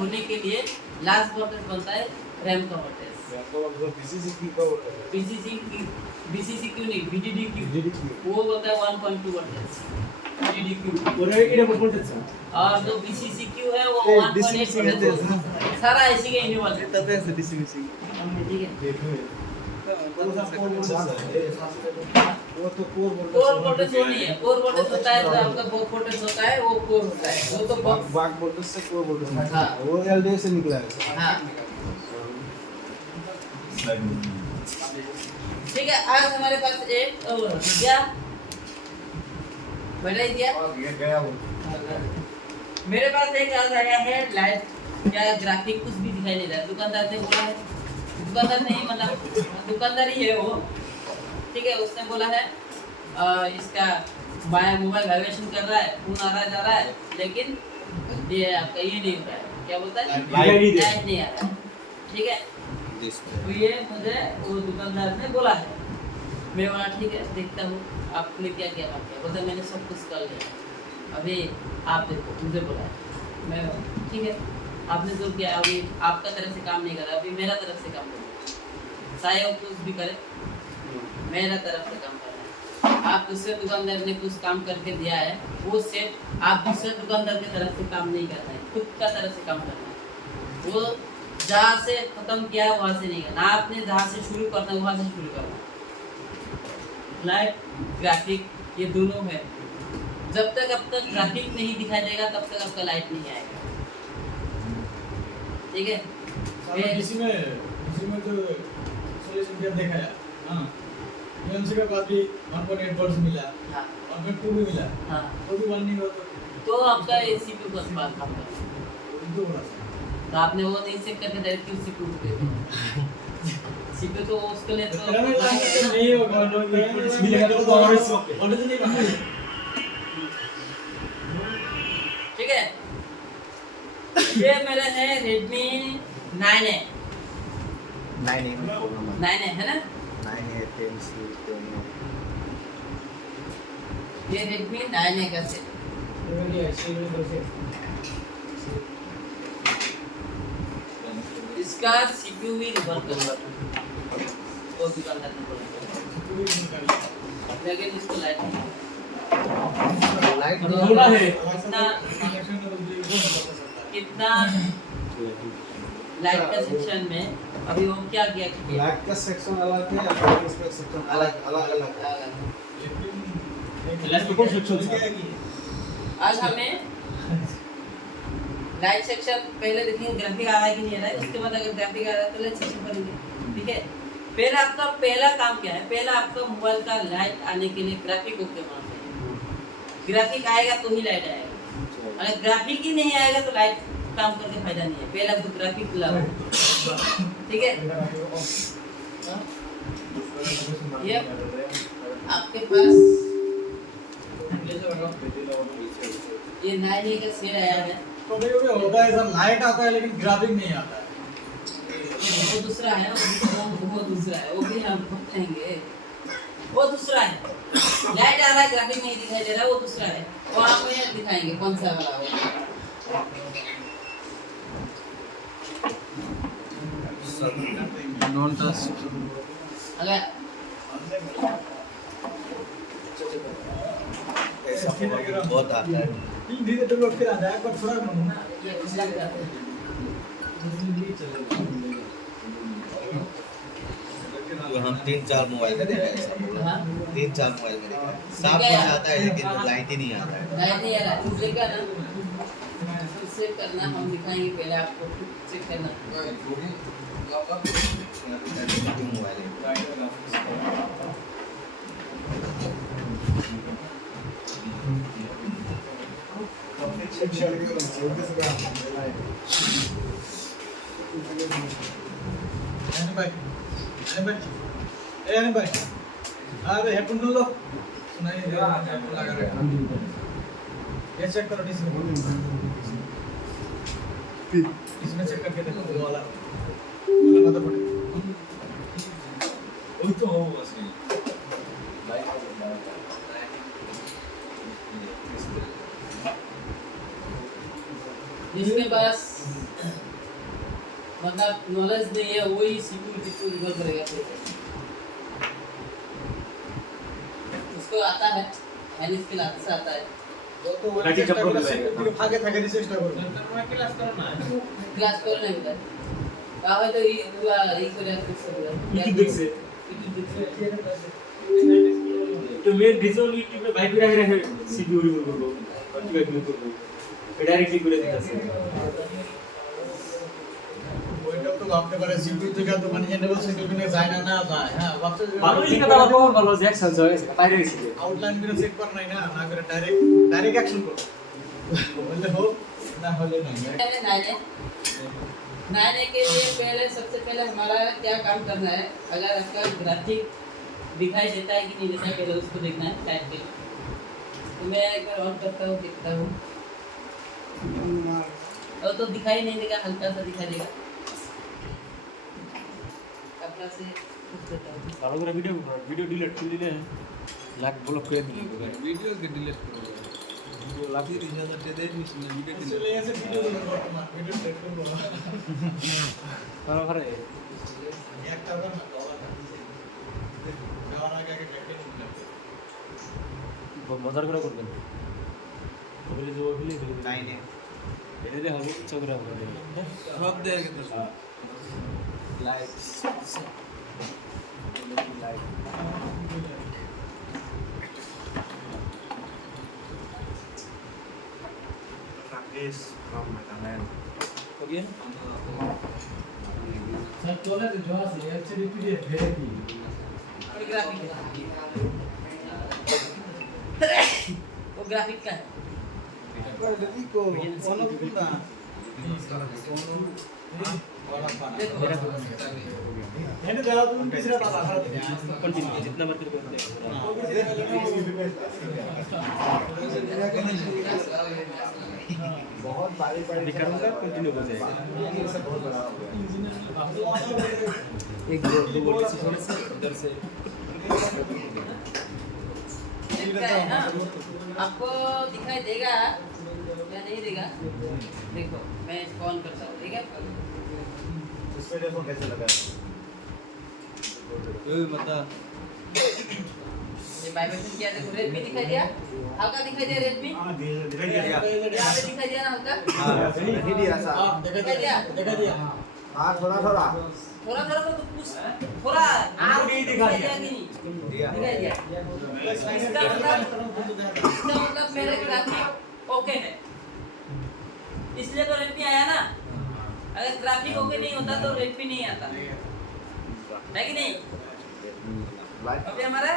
होने के लिए लास्ट वोल्टेज बनता है रैम का वोल्टेज। बीसीसी क्यों नहीं, बीडीडी क्यों, वो बोलता है 1.2 वोल्टेज बीडीडी क्यों, और जो बीसीसी क्यों है वो 1.8 वोल्टेज। सारा ऐसी के इन्वर्टर ठीक है। वो तो कोर कोर वोल्टेज वो नहीं है, कोर वोल्टेज होता है जो आपका बक वोल्टेज होता है वो कोर होता है, वो तो बाग वोल्टेज से कोर वोल्टेज। हाँ। वो एलडीए से निकला है। हाँ ठीक है। आज हमारे पास एक और क्या बता दिया, मेरे पास एक आज आया है लाइट या ग्राफिक, कुछ भी दिखाई नहीं रहा। दुकानदार ने बोला है, दुकानदार नहीं मतलब दुकानदार ही है वो, ठीक है। उसने बोला है इसका मोबाइल वाइब्रेशन कर रहा है, फोन आ रहा है जा रहा है, लेकिन ये आपका ये नहीं हो रहा है, क्या बोलता है, लाइट नहीं आ रहा है, ठीक है। तो ये मुझे वो दुकानदार ने बोला है, मैं बोला ठीक है देखता हूँ आपने क्या क्या काम किया। बोलता मैंने सब कुछ कर लिया, अभी आप देखो, मुझे बोला है। मैं ठीक है, आपने जो किया अभी आपका तरफ से काम नहीं कर रहा, अभी मेरा तरफ से काम करो, चाहे वो कुछ भी करे मेरा तरफ से काम करना है। आप दूसरे दुकानदार ने कुछ काम करके दिया है, वो सेट आप दूसरे दुकानदार की तरफ से काम नहीं करना है, खुद का तरफ से काम करना है। वो जहाँ से खत्म किया है वहाँ से नहीं करना, आपने जहाँ से शुरू करना है वहाँ से शुरू करना। लाइट ग्राफिक ये दोनों है, जब तक अब तक ग्राफिक नहीं दिखाई देगा तब तक आपका लाइट नहीं आएगा, ठीक है। किसी में जो सॉल्यूशन दिया देखा है, हाँ यूएमसी का बाद भी 1.8 वोल्ट मिला, हाँ 1.2 भी मिला, हाँ तो भी 1 नहीं होता, तो आपका सीपीयू बस बात काम कर, तो बड़ा तो आपने वो नहीं चेक करके डायरेक्ट क्यों सीपीयू पे सीपीयू तो उसके लिए तो नहीं होगा, मिलेगा तो और नहीं बनता। ठीक है। ये मेरा है Redmi 9A 9A है ना, ये Redmi 9A का सेट, इसका सीपीयू भी रिवर्क करूंगा, वो दुकानदार ने बोला, लेकिन इसको लाइट बोला है कितना लाइट का सेक्शन में अभी वो क्या किया कि लाइट का सेक्शन अलग है, और इसका सेक्शन अलग अलग है। लाइट को कौन सेक्शन है? आज हमें लाइट सेक्शन पहले देखेंगे ग्राफिक आ रहा है कि नहीं आ रहा है, उसके बाद अगर ग्राफिक आ रहा है तो लाइट सेक्शन करेंगे, ठीक है। पहले आपका पहला काम क्या है, पहला आपका मोबाइल का लाइट आने के लिए ग्राफिक ओके होना चाहिए, ग्राफिक आएगा तो ही लाइट आएगा, अगर ग्राफिक ही नहीं आएगा तो लाइट काम करके फायदा नहीं है। पहला तो ग्राफिक लाओ, ठीक है। ये आपके पास ये 9A का सेट आया है, तो देखो होता है, सब लाइट आता है लेकिन ग्राफिक नहीं आता है। वो दूसरा है, वो दूसरा है, वो भी हम बताएंगे, वो दूसरा है। लाइट आ रहा है ग्राफिक नहीं दिखाई दे रहा, वो दूसरा है, वो आपको दिखाएंगे कौन सा वाला होगा। नॉन ट्रस्ट अगर बहुत आता है। धीरे धीरे लोग फिर आ जाए, पर थोड़ा ये उसका है, तो हम 3-4 मोबाइल में देखा है, हाँ 3-4 मोबाइल में देखा है, साफ कुछ आता है लेकिन लाइट ही नहीं आता है। लाइट नहीं आ रहा, दूसरे का ना चेक करना, हम दिखाएंगे पहले आपको चेक करना। मोबाइल है भाई अरे हेडफोन खोल लो, सुनाई नहीं दे रहा, हेडफोन लगा रखा। ये चेक करो इसमें चेक करके देखो, वो वाला मतलब वही तो हो बस ये जिसके पास मतलब नॉलेज नहीं है वही सीपीयू को रिकॉर्ड करेगा उसको आता है मैंने स्किल आता है तो वो লাঠি চাপ করে দেবে। ফাঁকে থাকে চেষ্টা করবে তোমরা ক্লাস করো না ক্লাস করে না বেটা তাহলে তো এই করে ইউটিউব দেখছে তো মেন রিজন ইউটিউবে ভাই করে রাখে সিপিইউ রিমুভ করব কনফিগার করব ডাইরেক্টলি করে দিতেছে ওইটাও তো ভাবতে পারে সিপিইউ থেকে তো মানে এনেবল সিপিইউ কিনে যায় না যায় হ্যাঁ ভাবতে ভালো লিখে দাও তো ভালো জ্যাকসন হয়ে গেছে বাইরে গেছে आउटलाइन में चेक कर नहीं ना करे डायरेक्ट एक्शन करो बोले हो ना होले नहीं नाने के लिए पहले सबसे पहले हमारा क्या काम करना है अगर आपका ग्राफिक दिखाई देता है कि नहीं देता है पहले उसको देखना है टाइप पे तो मैं एक बार ऑन करता हूँ देखता हूँ और तो दिखाई नहीं देगा हल्का सा दिखाई देगा अपना से कुछ देता हूँ ভালো করে ভিডিও ডিলিট করে দিলে লাগ ব্লক করে দিলে वीडियो के डिलीट करो वीडियो लाती 3000 दे दे इसमें वीडियो डिलीट इसलिए ऐसे वीडियो वीडियो सेट कर बोला ভালো করে एक कर ना गाना के कैप्टन মজার করে করবেন ওগুলো যে ওগুলো लाइने এটাতে হবে চোখরা হবে सब देगा तो light light Is from Thailand. हो गया सर तोले तो जो से एचडी पीडीएफ भेज दी और ग्राफिक वो ग्राफिक का है को कोनो कुंदा मैंने देखा तुम तीसरा वाला कंटिन्यू जितना बार करते बहुत बारी बारी विक्रम का कंटिन्यू हो जाएगा एक दो बोल से थोड़ा सा इधर से देखता है ना आपको दिखाई देगा या नहीं देगा देखो मैं इसको ऑन करता हूँ ठीक है इस पे देखो कैसे लगा ये मतलब ये वाइब्रेशन किया देखो रेडमी दिखाई दिया हल्का दिखाई दिया रेडमी हां दिखाई दिया यहाँ पे दिखाई दिया ना हल्का नहीं दिया सा दिखाई दिया हां थोड़ा थोड़ा थोड़ा थोड़ा तो कुछ थोड़ा नहीं दिखाई दिया कि नहीं दिखाई दिया इसका मतलब मेरे ग्राफिक ओके है इसलिए तो रेडमी आया ना अगर ग्राफिक ओके नहीं होता तो रेडमी नहीं आता है कि नहीं अभी हमारा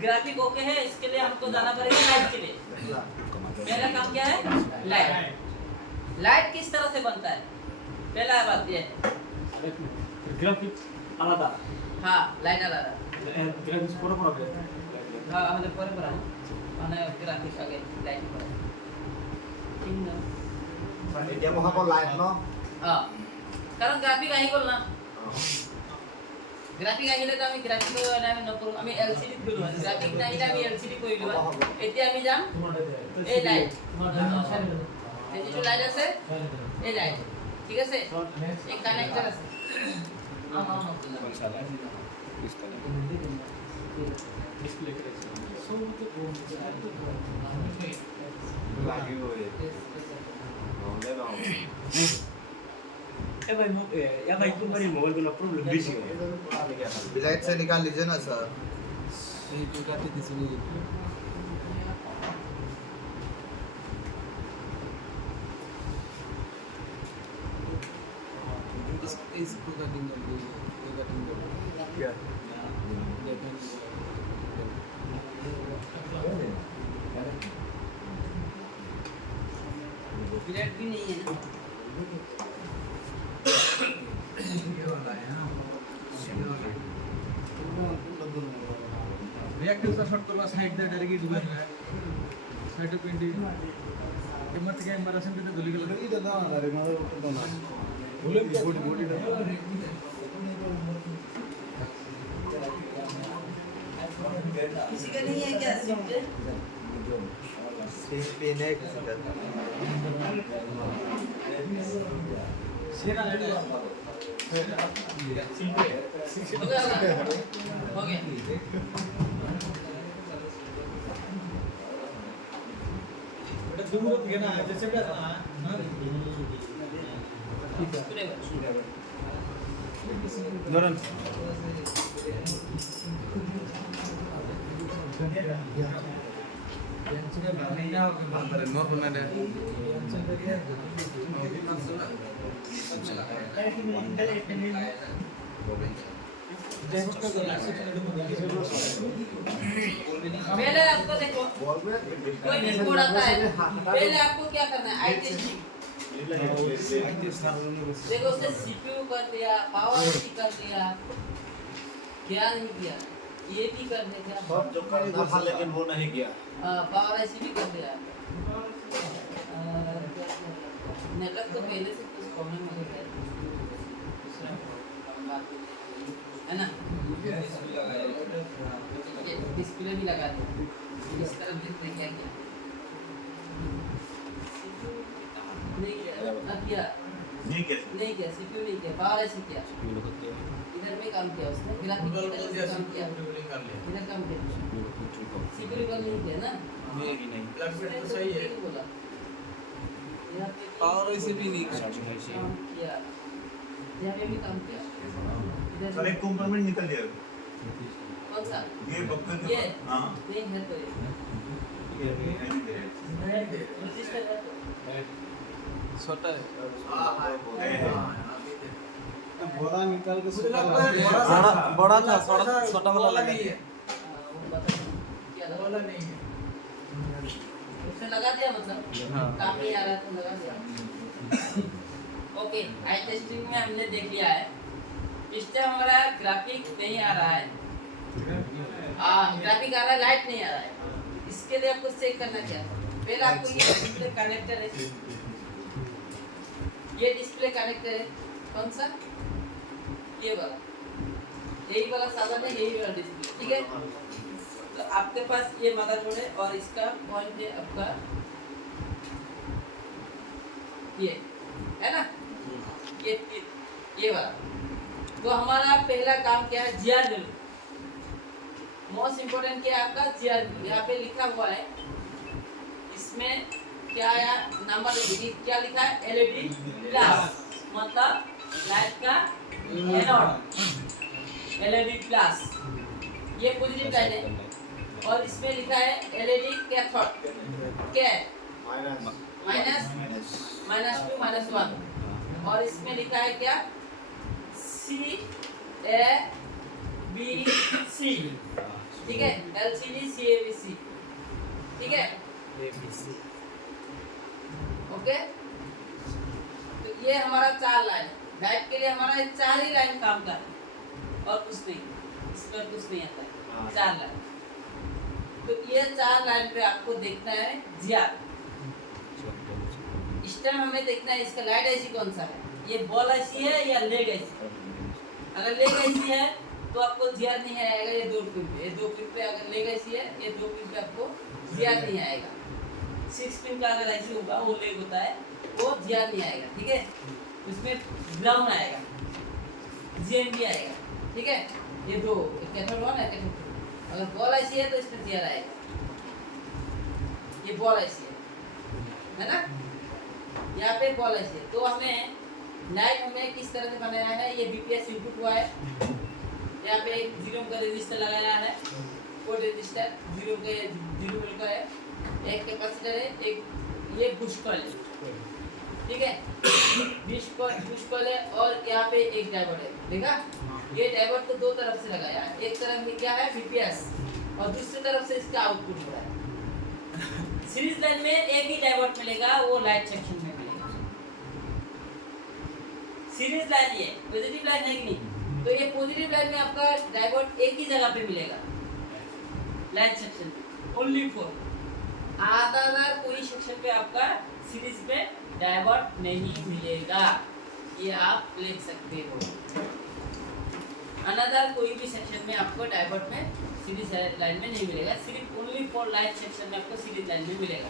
ग्राफिक ओके है इसके लिए हमको जाना पड़ेगा लाइट के लिए मेरा काम क्या है लाइट लाइट किस तरह से बनता है पहला बात ये है গ্রাফিক আলাদা हाँ लाइट अलग গ্রাফিক্স পুরো পুরো हाँ हमें पर मैंने ग्राफिक आगे लाइट पर ठीक ना dia mau hapus live no हाँ कारण ग्राफिक आहे बोल ना গ্রাফিক আহিলে তো আমি গ্রাফিক আমি নকৰো আমি এলসিডি খুলো গ্রাফিক নাহিলে আমি এলসিডি কৰিলো এতিয়া আমি যাম এই লাইট এই যে লাইট আছে এই লাইট ঠিক আছে এই কানেক্টর আছে कौन सा है इसका ডিসপ্লে করেছে lagi हुए बोले ना ए भाई या भाई तुम्हारी मोबाइल को प्रॉब्लम बेसी है बिलाइट से निकाल लीजिए ना सर सही तो काटे दिस नहीं इसको काटेंगे ये काटेंगे क्या बिलेट भी नहीं है ना रिएक्टिव सा शॉट करवा साइड दे डायरेक्ट डुबे है साइड पे इंडी कीमत के हमारा से तो धुली गल ये दादा अरे मारो तो ना भूले बॉडी बॉडी किसी का नहीं है क्या सिंपल सिर्फ पीने किसी का सेना हो गया हो गया बेटा दूर मत गया ना जैसे भी आता ना ধরেন নর্মাল না पहले आपको देखो कोई भी कोड आता है पहले आपको क्या करना है आई टेस्टिंग देखो उसने सीपीयू कर दिया पावर आईसी कर दिया क्या नहीं किया ये भी कर दिया सब जो करना था लेकिन वो नहीं किया पावर आईसी भी कर दिया नेटवर्क तो पहले से कुछ प्रॉब्लम हो गया है ना डिस्प्ले भी लगा दिया इस तरफ देखते क्या किया नहीं किया नहीं किया नहीं किया सीपीयू नहीं किया पावर आईसी किया इधर में काम किया उसने ग्राफिक की तरफ से काम किया इधर काम किया सीपीयू का नहीं किया ना नहीं तो सही है बोला पावर ऐसे भी नहीं काम किया यहाँ पे भी काम किया इधर सर एक कंपोनेंट निकल गया कौन सा ये बक्का ये हां नहीं है तो ये रजिस्टर है तो छोटा है बोरा निकाल के बड़ा था छोटा वाला लगा नहीं है वो बता क्या लगा वाला नहीं है उसने लगा दिया मतलब हाँ। काम नहीं आ रहा तो लगा दिया ओके आई टेस्टिंग में हमने देख लिया है इस टाइम हमारा ग्राफिक नहीं आ रहा है ग्राफिक आ रहा है लाइट नहीं आ रहा है इसके लिए आपको चेक करना क्या है पहले आपको ये डिस्प्ले कनेक्टर है ये डिस्प्ले कनेक्टर है कौन सा ये वाला यही वाला साधा है यही वाला डिस्प्ले ठीक है तो आपके पास ये मदरबोर्ड है और इसका पॉइंट है आपका ये है ना ये वाला तो हमारा पहला काम क्या है जीआरबी मोस्ट इम्पोर्टेंट क्या है आपका जीआरबी यहाँ पे लिखा हुआ है इसमें क्या है नंबर क्या लिखा है एलईडी प्लस मतलब लाइट का एनोड एलईडी प्लस ये पॉजिटिव लाइन है और इसमें लिखा है एलईडी कैथोड क्या है माइनस -2 -1 और इसमें लिखा है क्या सी ए बी सी ठीक है LCD C A B C ठीक है ओके तो ये हमारा 4 लाइन लाइट के लिए हमारा ये 4 ही लाइन काम कर रहा है और कुछ नहीं इस पर कुछ नहीं आता है 4 लाइन तो ये 4 लाइन पे आपको देखना है जीआर इस टाइम हमें देखना है इसका लाइट आईसी कौन सा है ये बॉल आईसी है या लेग आईसी अगर लेग आईसी है तो आपको जीआर नहीं आएगा ये 2 पिन पे ये 2 पिन पे अगर लेग आईसी है ये 2 पिन पे आपको जीआर नहीं आएगा 6 पिन का अगर आईसी होगा वो लेग होता है वो जीआर नहीं आएगा ठीक है उसमें ग्राउंड आएगा जीएनडी आएगा ठीक है ये 2 कैथोड 1 है कैथोड 2 अगर बॉल आईसी है तो इसमें जीआर आएगा ये बॉल आईसी है ना यहाँ पे बॉल आईसी है तो हमें लाइट हमें किस तरह से बनाया है ये बीपीएस इनपुट हुआ है यहाँ पे एक 0 का रजिस्टर लगाया है कोड रजिस्टर 0 वोल्ट का है एक कैपेसिटर है एक ये पुश कॉइल है ठीक है पुश कॉइल है और यहाँ पे एक डायोड है देखा ये डायोड को 2 तरफ से लगाया है एक तरफ में क्या है बीपीएस और दूसरी तरफ से इसका आउटपुट हो रहा है सीरीज लाइन में एक ही डायोड मिलेगा वो लाइट सेक्शन में मिलेगा सीरीज लाइन ये पॉजिटिव लाइन है कि नहीं तो ये पॉजिटिव लाइन में आपका डायोड एक ही जगह पे मिलेगा light section only for other कोई सेक्शन पे आपका सीरीज में डायोड नहीं मिलेगा ये आप लिख सकते हो अनदर कोई भी सेक्शन में आपको डायोड में सीरीज लाइन में नहीं मिलेगा सिर्फ ओनली फॉर लाइट सेक्शन में आपको सीरीज लाइन में मिलेगा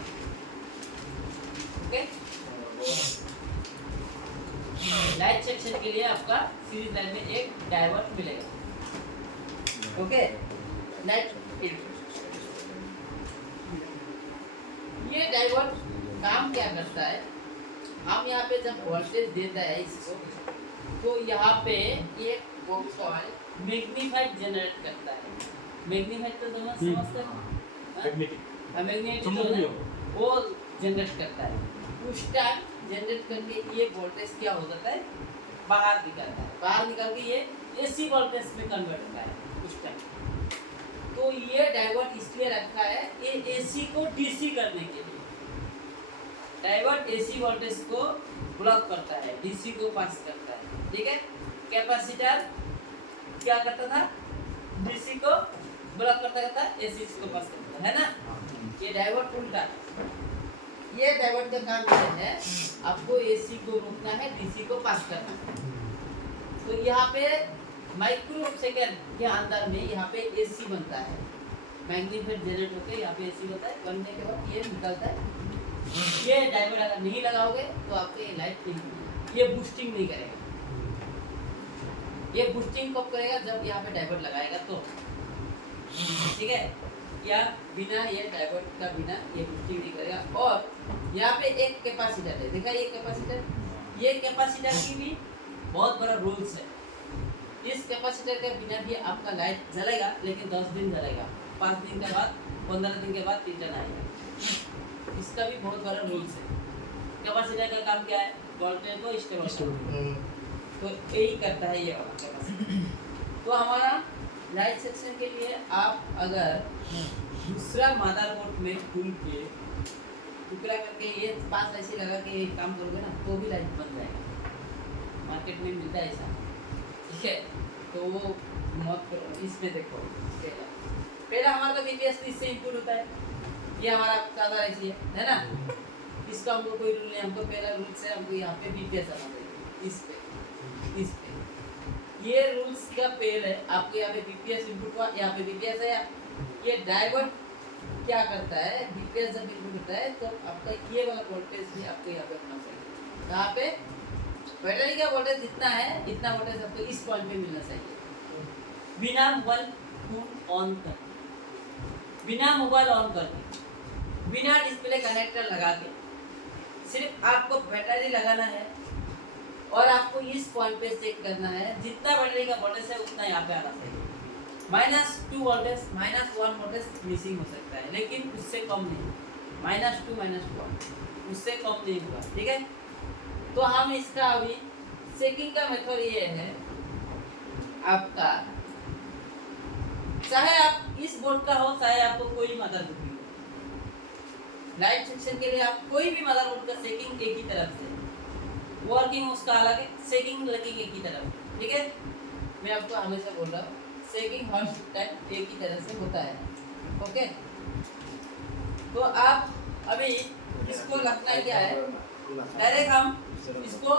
ओके लाइट सेक्शन के लिए आपका सीरीज लाइन में एक डायोड मिलेगा। ओके, लाइट ये डायोड काम क्या करता है, हम यहाँ पे जब वोल्टेज देता है इसको, तो यहाँ पे एक कॉइल मैग्नीफाइड जनरेट करता है। मैग्नीफाइड तो समझते हैं, मैग्नेटिक वो जनरेट करता है। उस टाइम जनरेट करके ये वोल्टेज क्या हो जाता है, बाहर निकलता है। बाहर निकल के ये एसी वोल्टेज में कन्वर्ट होता है उस टाइम। तो ये डायोड इसलिए रखा है, ये एसी को डीसी करने के लिए। डायोड एसी वोल्टेज को ब्लॉक करता है, डीसी को पास करता है। ठीक है, कैपेसिटर क्या करता था, डीसी को ब्लॉक करता था, एसी को पास करता है ना। ये डायोड उल्टा, ये डायोड का काम क्या है, आपको एसी को रोकना है, डीसी को पास करना है। तो यहाँ पे माइक्रो सेकेंड के अंदर में यहाँ पे एसी बनता है, मैग्नीफाइड जनरेट होकर यहाँ पे एसी होता है। बनने के बाद ये निकलता है। ये डायोड अगर नहीं लगाओगे तो आपको ये लाइट नहीं मिलेगी, ये बूस्टिंग नहीं करेगा। ये बूस्टिंग कब करेगा, जब यहाँ पे डायोड लगाएगा तो। ठीक है, या बिना ये डायोड का बिना ये बूस्टिंग नहीं करेगा। और यहाँ पे एक कैपेसिटर है, देखा ये कैपेसिटर, ये कैपेसिटर की भी बहुत बड़ा रूल्स है। इस कैपेसिटर के बिना भी आपका लाइट जलेगा, लेकिन 10 दिन जलेगा, 5 दिन के बाद, 15 दिन के बाद रिटर्न आएगा। इसका भी बहुत बड़ा रूल्स है। कैपेसिटर का काम क्या है, वोल्टेज को स्टेबल, तो यही करता है ये वाला कैपेसिटर। तो हमारा लाइट सेक्शन के लिए आप अगर दूसरा मदरबोर्ड में खुल के टुकड़ा करके ये पास ऐसे लगा के काम करोगे ना, तो भी लाइट बन जाएगा। मार्केट में मिलता है ऐसा। ठीक है, तो वो मत करो। इसमें देखो, पहला हमारा तो बीपीएस इससे इनपुट होता है, ये हमारा ज़्यादा ऐसी है ना। इसका हमको कोई रूल नहीं, हमको पहला रूल से हमको यहाँ पे बीपीएस आना चाहिए, इस पे ये रूल्स का पहल है। आपको यहाँ पे बीपीएस इनपुट हुआ, यहाँ पे बीपीएस है। ये डायोड क्या करता है, बीपीएस जब इनपुट होता है तो आपका ये वाला वोल्टेज भी आपको यहाँ पे अपना चाहिए। यहाँ पे बैटरी का वोल्टेज जितना है, इतना वोल्टेज आपको इस पॉइंट पे मिलना चाहिए। बिना मोबाइल फोन ऑन कर, बिना मोबाइल ऑन करके, बिना डिस्प्ले कनेक्टर लगा के, सिर्फ आपको बैटरी लगाना है और आपको इस पॉइंट पे चेक करना है। जितना बैटरी का वोल्टेज है उतना यहाँ पे आना चाहिए। -2 वोल्टेज, -1 वोल्टेज मिसिंग हो सकता है, लेकिन उससे कम नहीं। -2 -1 उससे कम नहीं होगा। ठीक है, तो हम इसका अभी चेकिंग का मेथड ये है आपका, चाहे आप इस बोर्ड का हो, चाहे आपको कोई मदरबोर्ड हो, लाइट सेक्शन के लिए आप कोई भी मदरबोर्ड का चेकिंग एक ही तरफ से, वर्किंग उसका अलग है, चेकिंग लगेगी एक ही तरफ। ठीक है, मैं आपको हमेशा बोल रहा हूँ, चेकिंग हर टाइम एक ही तरह से होता है। ओके, तो आप अभी इसको लगना क्या है, डायरेक्ट हम इसको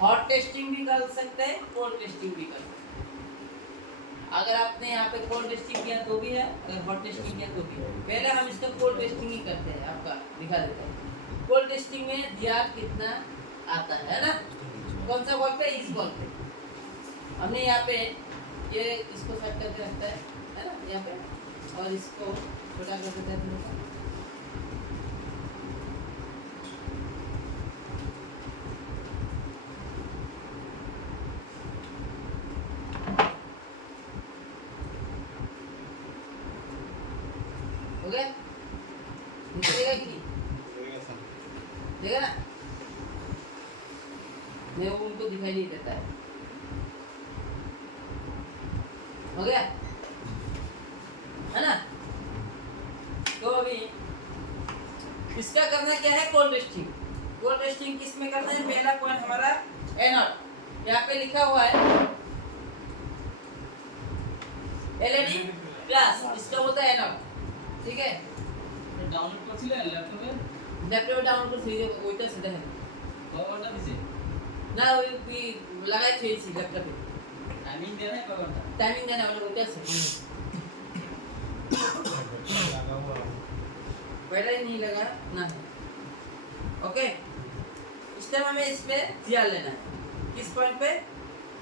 हॉट टेस्टिंग भी कर सकते हैं, कोल्ड टेस्टिंग भी कर सकते हैं। अगर आपने यहाँ पे कोल्ड टेस्टिंग किया तो भी है, अगर हॉट टेस्टिंग किया तो भी है। पहले हम इसका कोल्ड टेस्टिंग ही करते हैं, आपका दिखा देते हैं। कोल्ड टेस्टिंग में दिया कितना आता है ना, कौन सा बॉल पे, इस बॉल पे हमने यहाँ पे ये इसको सेट करके रखता है ना यहाँ पे, और इसको छोटा कर देते हैं। हो गया, निकलेगा कि नहीं, देखा ना, मैं वो उनको दिखाई नहीं देता है। हो गया है ना। तो अभी इसका करना क्या है, कोल्ड टेस्टिंग। कोल्ड टेस्टिंग किस में करना है, पहला पॉइंट हमारा एनोड, यहाँ पे लिखा हुआ है एलईडी प्लस, इसका बोलता है एनोड। ठीक है, डाउनलोड করছিলে ল্যাপটপে ডাউনলোড করে সেই ওইটা সেটা है বাবাটা দিছে না, ওই লাগাই থইছি ল্যাপটপে, টাইমিং দেয়া নাই বাবাটা, टाइमिंग देना वाला ওইটা আছে, बैटरी नहीं लगा ना है। ओके, इस टाइम हमें इस पे ध्यान लेना है। किस पॉइंट पे?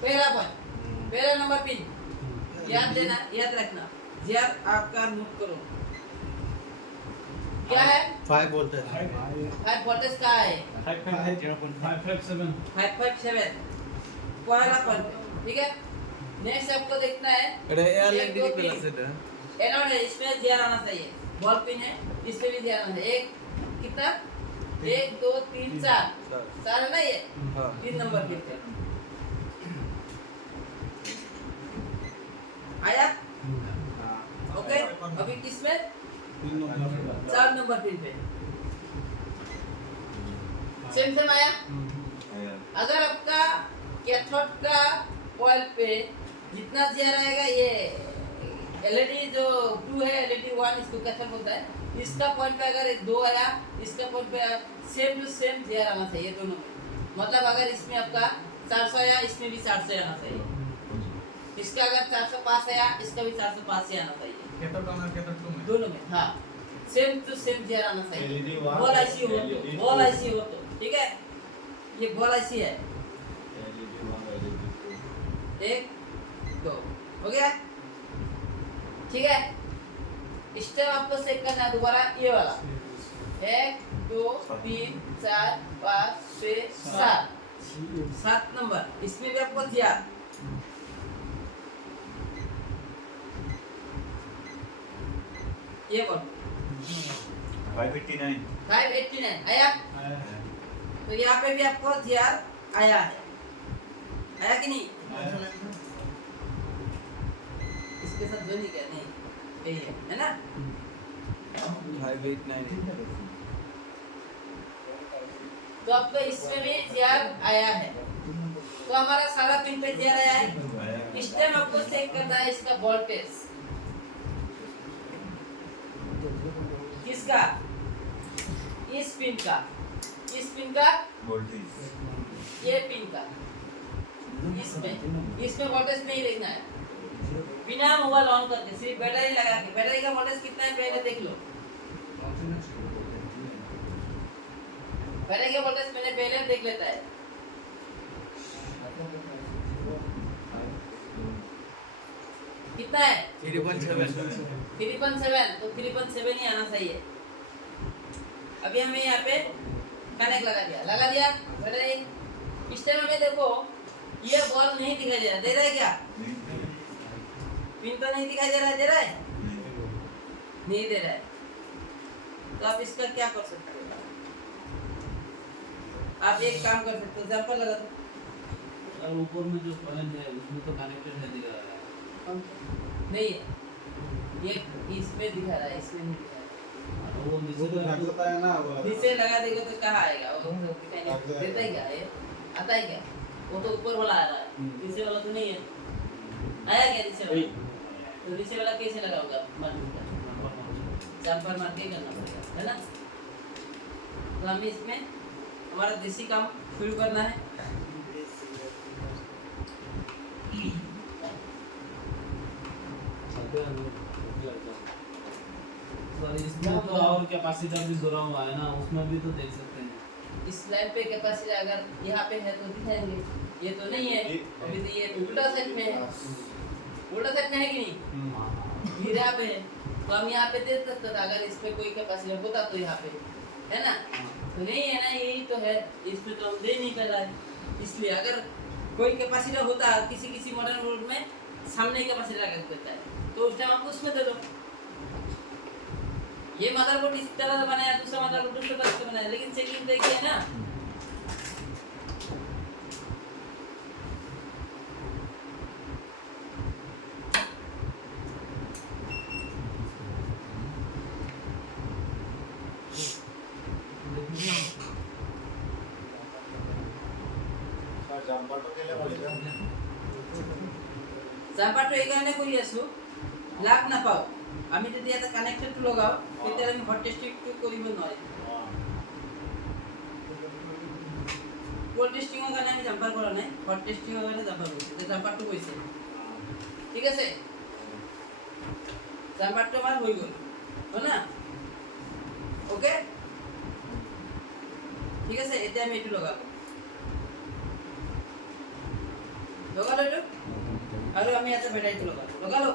पहला पॉइंट, पहला नंबर पिन याद देना, याद रखना। यार आपका नोट करो क्या है? 5 वोल्ट है। 5 वोल्टेज का है 557 557 पहला पॉइंट, ठीक है। नेक्स्ट आपको देखना है এটা এয়ারলাইন एक, ডিডি दो, প্লাস तीन। এটা एनोड है, इसमें जीआर आना चाहिए। बॉल पिन है, इसमें भी जीआर आना चाहिए। एक कितना? 1 2 3 4 4 है ना ये? হ্যাঁ 3 नंबर पिन पे आया। ओके, अभी किसमें? 4 नंबर पिन पे सेम सेम आया। अगर आपका कैथोड का कॉइल पे जितना जीआर आएगा, ये एलईडी जो 2 है, एलईडी 1 इसको कैथोड बोलता है। इसका पॉइंट पे अगर 2 आया, इसका पॉइंट पे सेम टू सेम जीआर आना चाहिए दोनों में। मतलब अगर इसमें आपका 400 आया, इसमें भी 400 आना चाहिए। इसका अगर 405 आया, इसका भी 405 ही आना चाहिए कैथोड ऑन और कैथोड टू में दोनों में। हाँ, सेम टू सेम जीआर आना चाहिए। बॉल आईसी हो तो, बॉल आईसी हो तो, ठीक है। ये बॉल आईसी है, 1 2 हो गया, ठीक है। स्टेप आपको चेक करना है दोबारा, ये वाला 1 2 3 4 5 6 7 नंबर। इसमें भी आपको दिया ये कौन? 589 आया। तो यहाँ पे भी आपको जीआर आया है, आया कि नहीं? इसके साथ जो नहीं कहने यही है ना? 589 तो आपको इसमें भी जीआर आया है। तो हमारा सारा पिन पे जीआर आया है। इस टाइम आपको चेक करना है इसका वोल्टेज किसका? इस पिन का, इस पिन का, ये पिन का। इसमें वोल्टेज नहीं देखना है। बिना मोबाइल ऑन करके सिर्फ बैटरी लगा के, बैटरी का वोल्टेज कितना है पहले देख लो। बैटरी का वोल्टेज मैंने पहले देख लेता है। कितना है? 3.7 3.7, तो 3.7 ही आना चाहिए। अभी हमें यहाँ पे कनेक्ट लगा दिया बैटरी। इस टाइम हमें देखो ये बॉल नहीं दिखाई दे रहा है क्या? पिन तो नहीं दिखाई दे रहा है, नहीं दे रहा है। तो आप इसका क्या कर सकते हो? आप एक काम कर सकते हो, एग्जांपल लगा दो। और ऊपर में जो पैनल है उसमें तो कनेक्टेड है दिखा रहा है। नहीं है, ये इसमें दिखा रहा है, इसमें नहीं दिखा रहा है। वो नीचे नीचे लगा देगा तो कहाँ आएगा? वो तो दिखाई नहीं देता ही क्या है? आता है क्या? वो तो ऊपर वाला आ रहा है, नीचे वाला तो नहीं है। आया क्या नीचे वाला? तो नीचे वाला कैसे लगाओगे आप? जंपर मार के करना पड़ेगा, है ना? तो हमें इसमें हमारा देसी काम शुरू करना है। सर इसमें तो और कैपेसिटर भी जुड़ा हुआ है ना, उसमें भी तो देख सकते हैं। इस लाइन पे कैपेसिटी अगर यहाँ पे है तो दिखाएंगे, ये तो नहीं है। अभी तो ये उल्टा सेट में है, उल्टा सेट में है कि नहीं? ये यहाँ पे है, तो हम यहाँ पे दे सकते थे अगर इस पे कोई कैपेसिटी होता तो यहाँ पे, है ना? तो नहीं है ना, यही तो है। इसमें तो हम दे नहीं कर रहा है। इसलिए अगर कोई कैपेसिटी होता किसी मॉडर्न बोर्ड में सामने कैपेसिटी लगा देता है, तो उस टाइम आप उसमें दे दो। ये मदरबोर्ड इस तरह से बनाया, दूसरा मदरबोर्ड दूसरे तरह से बनाया, लेकिन सेटिंग तो एक ही है ना। জাম্পারটো এই কারণে করি আছো লাগ না পাও। আমি যদি এটা কানেক্টেড লগাও তেতিয়ালে আমি হট টেস্ট একটু করিব নয়। কোল্ড টেস্টিং এর কারণে আমি জাম্পার করা নাই, হট টেস্টিং এর কারণে জাম্পার করছি। তো জাম্পারটো কইছে, ঠিক আছে? জাম্পারটো আমার হই গল, হল না? ওকে, ঠিক আছে। এতে আমি একটু লাগাবো। লগালো এইটো আৰু আমি এটা বেটাৰীটো লগালো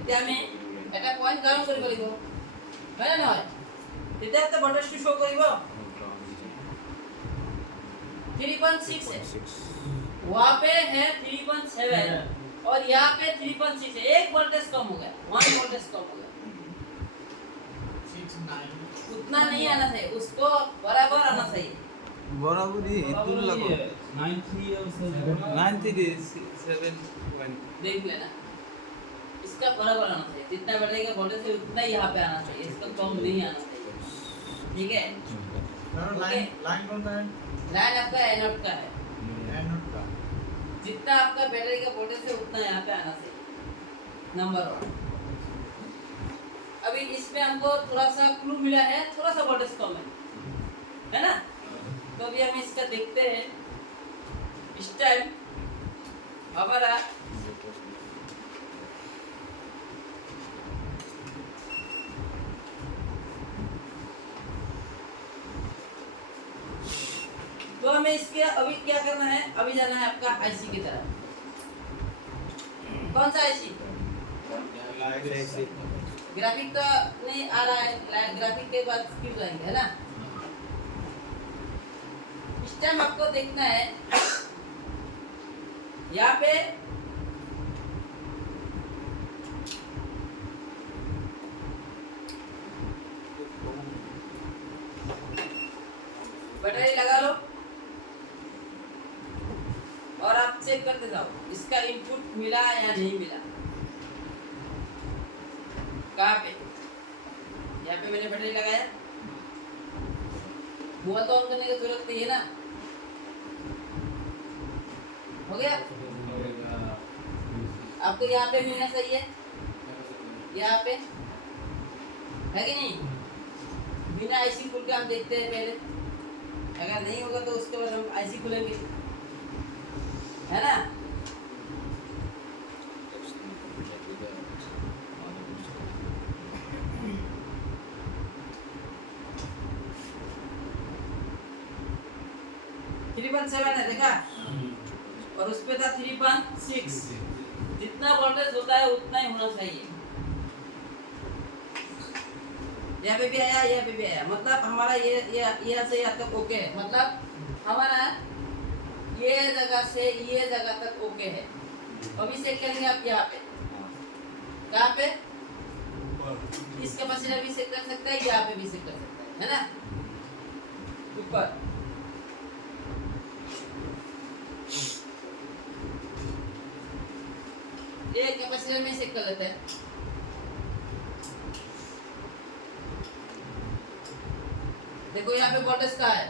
এতিয়া আমি এটা পইণ্ট কাউণ্ট কৰিব লাগিব হয় না নহয় তেতিয়া এটা ভোল্টেজটো শো কৰিব 3.6 है वहाँ पे है 3.7 और यहाँ पे 3.6 है एक वोल्टेज कम हो गया 1 वोल्टेज कम हो गया 6 उतना नहीं आना चाहिए उसको बराबर आना चाहिए बराबर ही इतने लगो 93 और 97 देख लेना इसका बराबर आना चाहिए जितना बढ़ेगा वोल्टेज है उतना ही यहाँ पे आना चाहिए इसका कम नहीं आना चाहिए ठीक है लाइन लाइन कौन सा है लाइन आपका एनोड का है एनोड का जितना आपका बैटरी का वोल्टेज है उतना यहाँ पे आना चाहिए नंबर 1 अभी इसमें हमको थोड़ा सा क्लू मिला है थोड़ा सा वोल्टेज कम है ना तो अभी हम इसका देखते हैं इस टाइम हमारा तो हमें इसके अभी क्या करना है अभी जाना है आपका आईसी की तरफ कौन सा आईसी ग्राफिक तो नहीं आ रहा है ग्राफिक के बाद क्यों जाएंगे है ना इस टाइम आपको देखना है यहाँ पे बैटरी लगा लो और आप चेक करते जाओ इसका इनपुट मिला या नहीं मिला कहाँ पे यहाँ पे मैंने बैटरी लगाया मोबाइल तो ऑन करने की जरूरत नहीं है ना हो गया आपको यहाँ पे मिलना चाहिए यहाँ पे है कि नहीं बिना आईसी खोल के हम देखते हैं पहले अगर नहीं होगा तो उसके बाद हम आईसी खोलेंगे है ना सेवन है देखा और उस पे था 3.6 जितना वोल्टेज होता है उतना ही होना चाहिए यहाँ पे भी आया यहाँ पे भी आया मतलब हमारा ये यहाँ से यहाँ तक ओके है मतलब हमारा ये जगह से ये जगह तक ओके है अभी चेक करेंगे आप यहाँ पे कहाँ पे इस कैपेसिटर भी चेक कर सकता है यहाँ पे भी चेक कर सकता है ना ऊपर ये कैपेसिटर में चेक कर लेते हैं देखो यहाँ पे वोल्टेज का है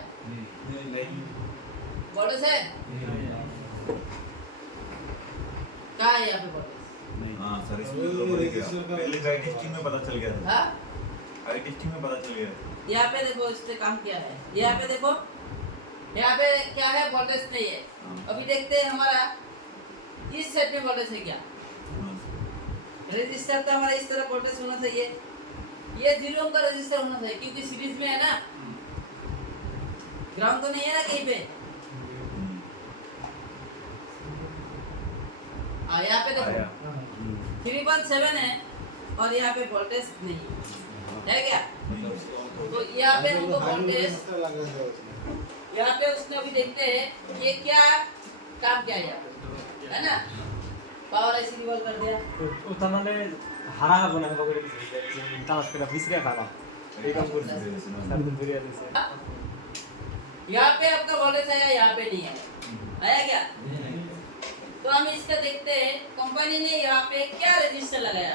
वोल्टेज है कहाँ है यहाँ पे वोल्टेज हाँ सर इसमें तो बढ़ गया पहले गाइड टेस्टिंग में पता चल गया था हाँ गाइड टेस्टिंग में पता चल गया यहाँ पे देखो इससे काम किया है यहाँ पे देखो यहाँ पे क्या है वोल्टेज नहीं है अभी देखते हैं हमारा इस सेट में वोल्टेज है क्या रजिस्टर तो हमारा इस तरह वोल्टेज होना चाहिए ये 0 ओम का रजिस्टर होना चाहिए क्योंकि सीरीज में है ना ग्राउंड तो नहीं है ना कहीं पे यहाँ पे देखो 3.7 है और यहाँ पे वोल्टेज नहीं है क्या तो यहाँ पे हमको वोल्टेज यहाँ पे उसने अभी देखते हैं ये क्या काम क्या है यहाँ पे है ना पावर ऐसे रिवॉल्व कर दिया उतनाले हारा बना है वगैरह ताश पे बिसरे खाला एकदम गुड सब दुनिया से यहाँ पे आपका वोल्टेज आया यहाँ पे नहीं आया आया क्या तो हम इसका देखते हैं कंपनी ने यहाँ पे क्या रजिस्टर लगाया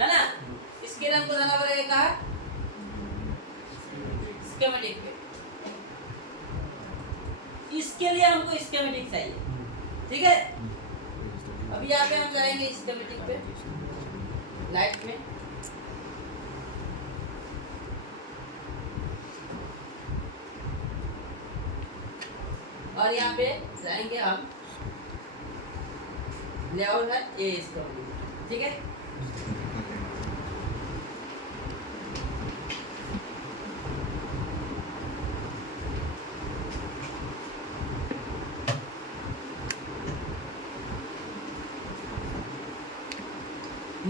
है ना इसके नाम को जाना पड़ेगा कहा स्कीमेटिक पे इसके लिए हमको स्कीमेटिक चाहिए ठीक है अभी यहाँ पे हम जाएंगे स्कीमेटिक पे लाइट में और यहाँ पे जाएंगे हम लेआउट है ये इसको ठीक है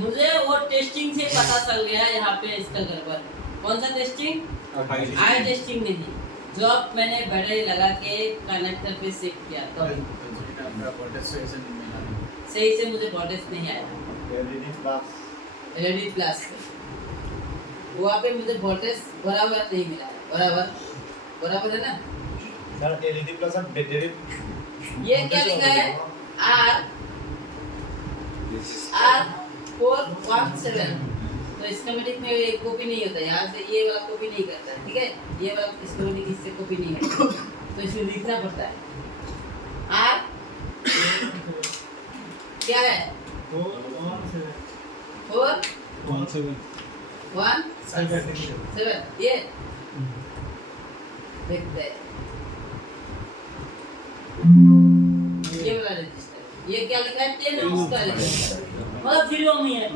मुझे वो टेस्टिंग से पता चल गया यहाँ पे इसका गड़बड़। कौन सा टेस्टिंग? आई टेस्टिंग नहीं, जब मैंने बैटरी लगा के कनेक्टर पे सेट किया तो सही से मुझे वोल्टेज नहीं आया। LED प्लस वहाँ पे मुझे वोल्टेज बराबर नहीं मिला। बराबर है ना? सर LED प्लस और बैटरी ये क्या लिखा है? R417। तो स्कीमेटिक में कॉपी नहीं होता, यहाँ से ये वाला कॉपी नहीं करता, ठीक है? ये वाला स्कीमेटिक इससे कॉपी नहीं है, तो इसमें लिखना पड़ता है। R क्या है? 417 ये देखते हैं। ये वाला रजिस्टर, ये क्या लिखा है? 10 ohms का रजिस्टर, मतलब 0 ohm ही है।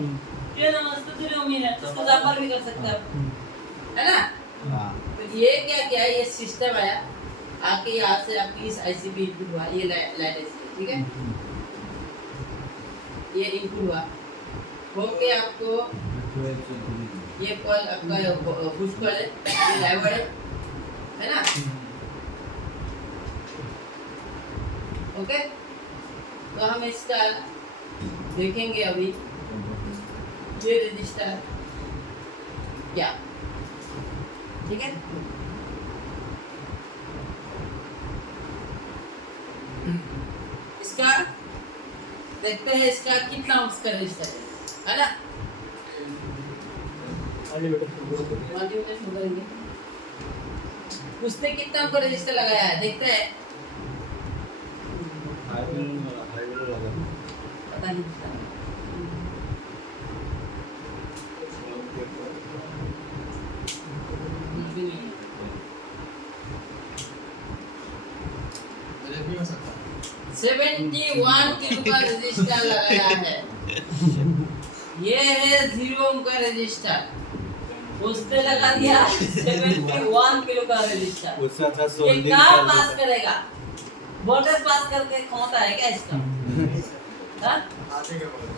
10 ohms तो 0 ohm ही है, इसको जम्पर भी कर सकते हैं, है ना? तो ये क्या क्या है? ये सिस्टम आया आके यहाँ से आपकी इस IC पे इनपुट हुआ, ये लाइट ऐसी, ठीक है? ये इनपुट हुआ, होके आपको ये कॉइल आपका पुश कॉइल है, ये डायोड है ना? ओके, तो हम इसका देखेंगे अभी ये रजिस्टर क्या, ठीक है? इसका देखते हैं इसका कितना ohms का रजिस्टर है ना? मल्टीमीटर शुरू करेंगे, उसने कितना ohms का रजिस्टर लगाया है देखते हैं। पता नहीं भी हो सकता है। 71 किलो का रजिस्टर लगाया है। ये है 0 ohm का रजिस्टर, उसने लगा दिया 71 किलो का रजिस्टर। उससे अच्छा ये सोल्डिंग कहाँ कर पास करेगा? वोल्टेज पास करके क्षमता है क्या इसका? हाँ? आगे के बोलो।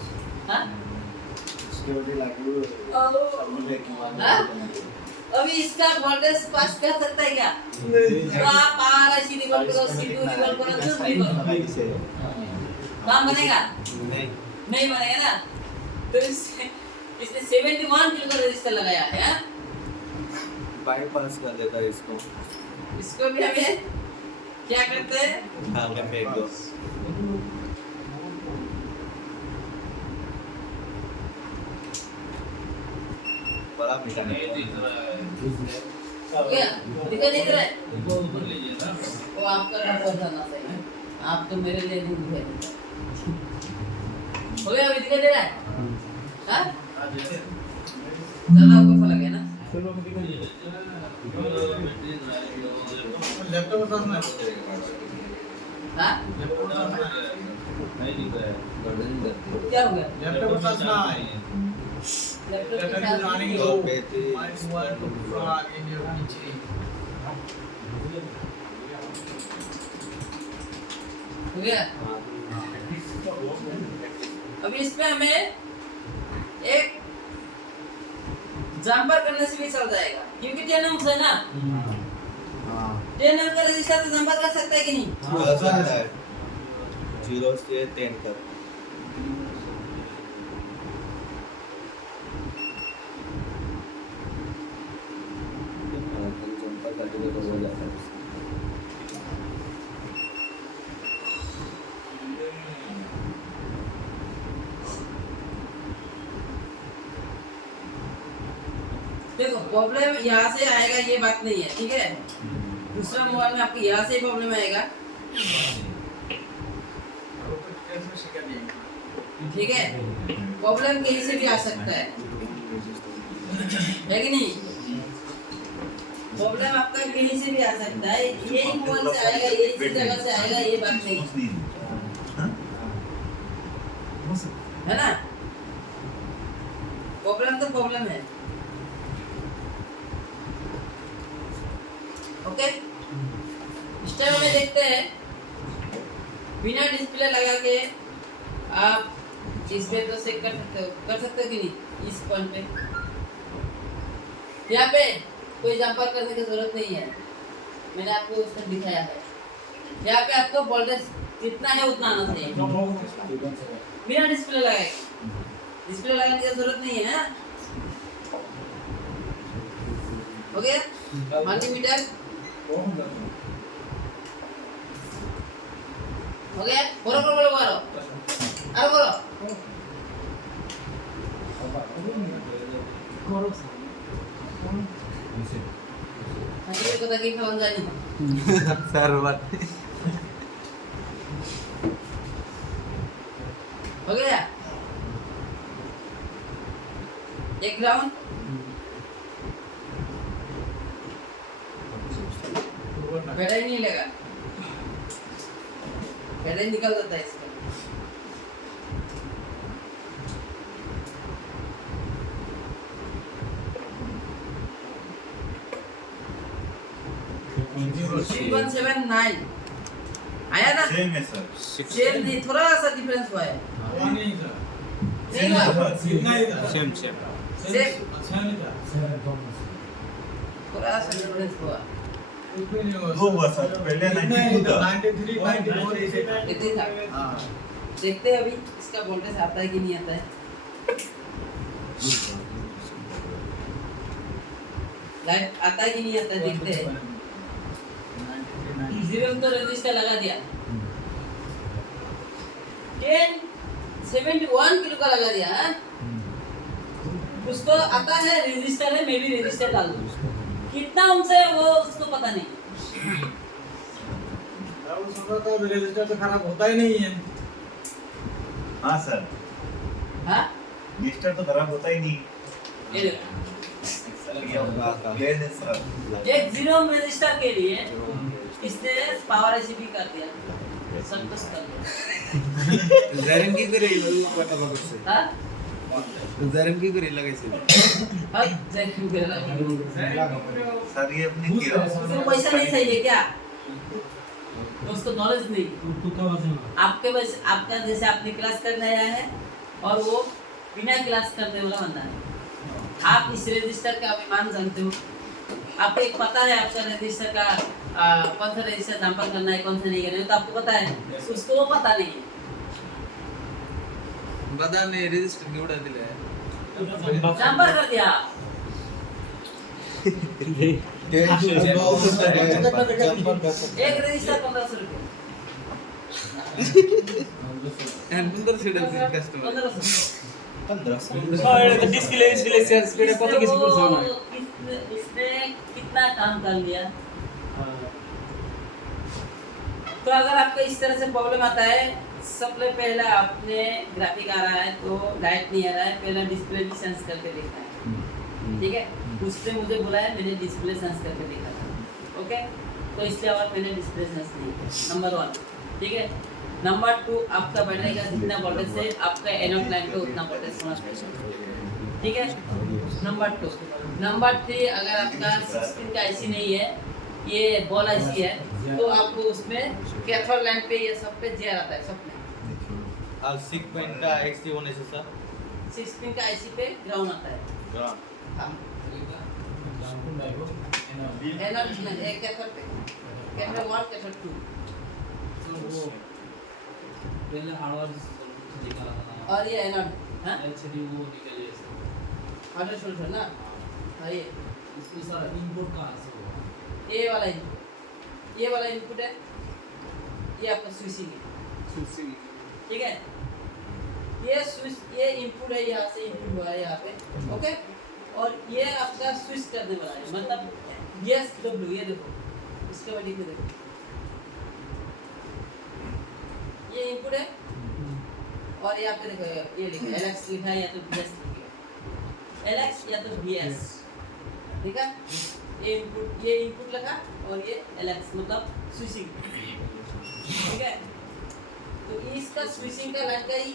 हाँ? हाँ? अभी इसका वोल्टेज पास कर सकता है क्या? तो आप RC रिवॉल्व करो, C2 रिवॉल्व करो, कुछ भी करो, काम बनेगा? नहीं बनेगा ना? तो इसने 71 किलो का रजिस्टर लगाया है, हाँ? बाईपास कर देता है इसको। इसको भी हमें क्या करते हैं? आगे फेंक दो। बड़ा मीठा नहीं क्या दिखा नहीं रहा है? ऊपर लीजिए ना। वो आपका नंबर था ना, सही है? आप तो मेरे लिए नहीं दिखाई देता। हो गया, अभी दिखाई दे रहा है? हाँ? ज़्यादा आपको फर्क है ना? लैपटॉप पर साथ में हाँ? लैपटॉप पर साथ में नहीं दिख रहा है। क्या हो गया? लैपटॉप पर साथ में लैपटॉप के That is साथ running low. low. Minus 1 to frog in your PC. हो गया? अभी इसमें हमें एक जम्पर करने से भी चल जाएगा, क्योंकि 10 ohms है ना? 10 ohm का रजिस्टर तो जम्पर कर सकता है कि नहीं? कर सकता है 0 से 10 तक। देखो, प्रॉब्लम यहाँ से आएगा ये बात नहीं है, ठीक है? दूसरा मोबाइल में आपको यहाँ से प्रॉब्लम आएगा, ठीक है? प्रॉब्लम कहीं से भी आ सकता है कि नहीं? प्रॉब्लम आपका कहीं से भी आ सकता है, यही मोबाइल से आएगा, यही जगह से आएगा, ये बात नहीं है ना? प्रॉब्लम तो प्रॉब्लम है। ओके, स्टेप में देखते हैं, बिना डिस्प्ले लगा के आप इस पे तो चेक कर सकते हो कि नहीं इस पॉइंट पे। यहाँ पे कोई जंपर करने की जरूरत नहीं है, मैंने आपको उसमें दिखाया है। यहाँ पे आपको वोल्टेज जितना है उतना आना चाहिए बिना डिस्प्ले लगाए। डिस्प्ले लगाने की जरूरत नहीं है। हो गया मल्टीमीटर हो गया। बोलो बोलो बोलो बोलो अरे बोलो ये কথা কি খাওয়া যায় না सर्वर हो गया एक राउंड। बैटरी नहीं लेगा, बैटरी निकल जाता है इसका। C179 आया ना? सेम है सर। सेम नहीं, थोड़ा सा डिफरेंस हुआ है। हुआ नहीं था, नहीं हुआ इतना ही था। सेम सेम अच्छा नहीं था, थोड़ा सा डिफरेंस हुआ। कुछ भी नहीं हुआ। वो हुआ सर, पहले इतना ही 92 था, था। 93, 94 ऐसे था। इतनी था। हाँ, देखते हैं अभी इसका वोल्टेज आता है कि नहीं आता है। लाइट आता है कि नहीं आता है देखते हैं। 93, जीरो में तो रजिस्टर लगा दिया। 1071 किलो का लगा दिया है। उसको आता है रजिस्टर है, मैं भी रजिस्टर डाल दूं। कितना उनसे है वो उसको पता नहीं। राहुल सुन रहा था रजिस्टर तो खराब होता ही नहीं है। हाँ सर, हाँ रजिस्टर तो खराब होता ही नहीं। ये देखो। क्लियर है सर। एक जीरो रजिस्टर के लिए इसने पावर आईसी कर दिया, सब कुछ कर दिया। जरन की करे पता बगस से हाँ जरन की करे लगाइसे हाँ जैक्यू कर रहा सर ये अपने किया। उसको पैसा नहीं चाहिए क्या? उसको नॉलेज नहीं। आपके बस आपका जैसे आपने क्लास करने आया है और वो बिना क्लास करने वाला बंदा है। आप इस रजिस्टर का अभिमान जानते हो, आपको एक पता है आपका रजिस्टर का कौन सा रजिस्टर जंपर करना है कौन सा नहीं करना है, तो आपको पता है, उसको वो पता नहीं है। बता नहीं रजिस्टर निवडा दिले जंपर कर दिया। एक रजिस्टर 1500 रुपये। and bundar side of the customer 1500 display sales पे कत किसी को सोना है उसने कितना काम कर लिया। तो अगर आपको इस तरह से प्रॉब्लम आता है, सबसे पहले आपने ग्राफिक आ रहा है तो लाइट नहीं आ रहा है, पहला डिस्प्ले भी सेंस करके देखना है। ठीक है, उसने मुझे बोला है, मैंने डिस्प्ले सेंस करके देखा था। ओके, तो इसलिए और मैंने डिस्प्ले सेंस नहीं किया। नंबर 1। ठीक है, नंबर 2, आपका बैटरी का जितना वोल्टेज है आपका एनोड लाइन पे उतना वोल्टेज होना चाहिए। ठीक है, नंबर 2। नंबर 3, अगर आपका 16 का आईसी नहीं है, ये बॉल आईसी है, तो आपको उसमें कैथोड लाइन पे ये सब पे जेर आता है, सब में। al 6.টা xc होने से सर 16 का आईसी पे ग्राउंड आता है। हाँ, एनोड लाइन एक कैथोड पे, कैथोड 1 कैथोड 2 वो पहले हार्डवेयर निकाला था और ये एनोड। हाँ, एलसीडी वो निकले ऐसे हार्डवेयर सोल्डर ना। हाँ, ये इसमें सारा इनपुट कहाँ से होगा ये वाला इनपुट, ये वाला इनपुट है, ये आपका स्विचिंग है। ठीक है, ये स्विच, ये इनपुट है, यहाँ से इनपुट हुआ है यहाँ पे। ओके, और ये आपका स्विच करने वाला है, मतलब यस डब्ल्यू, ये देखो इसके बाद लिख देखो, ये इनपुट है और यहाँ पे देखो ये लिखा है एलएक्स लिखा है या तो बीएस लिखा है, एलएक्स या तो बीएस। ठीक है, ये इनपुट लगा और ये एलएक्स मतलब स्विचिंग। ठीक है, तो इसका स्विचिंग का लाइन का ही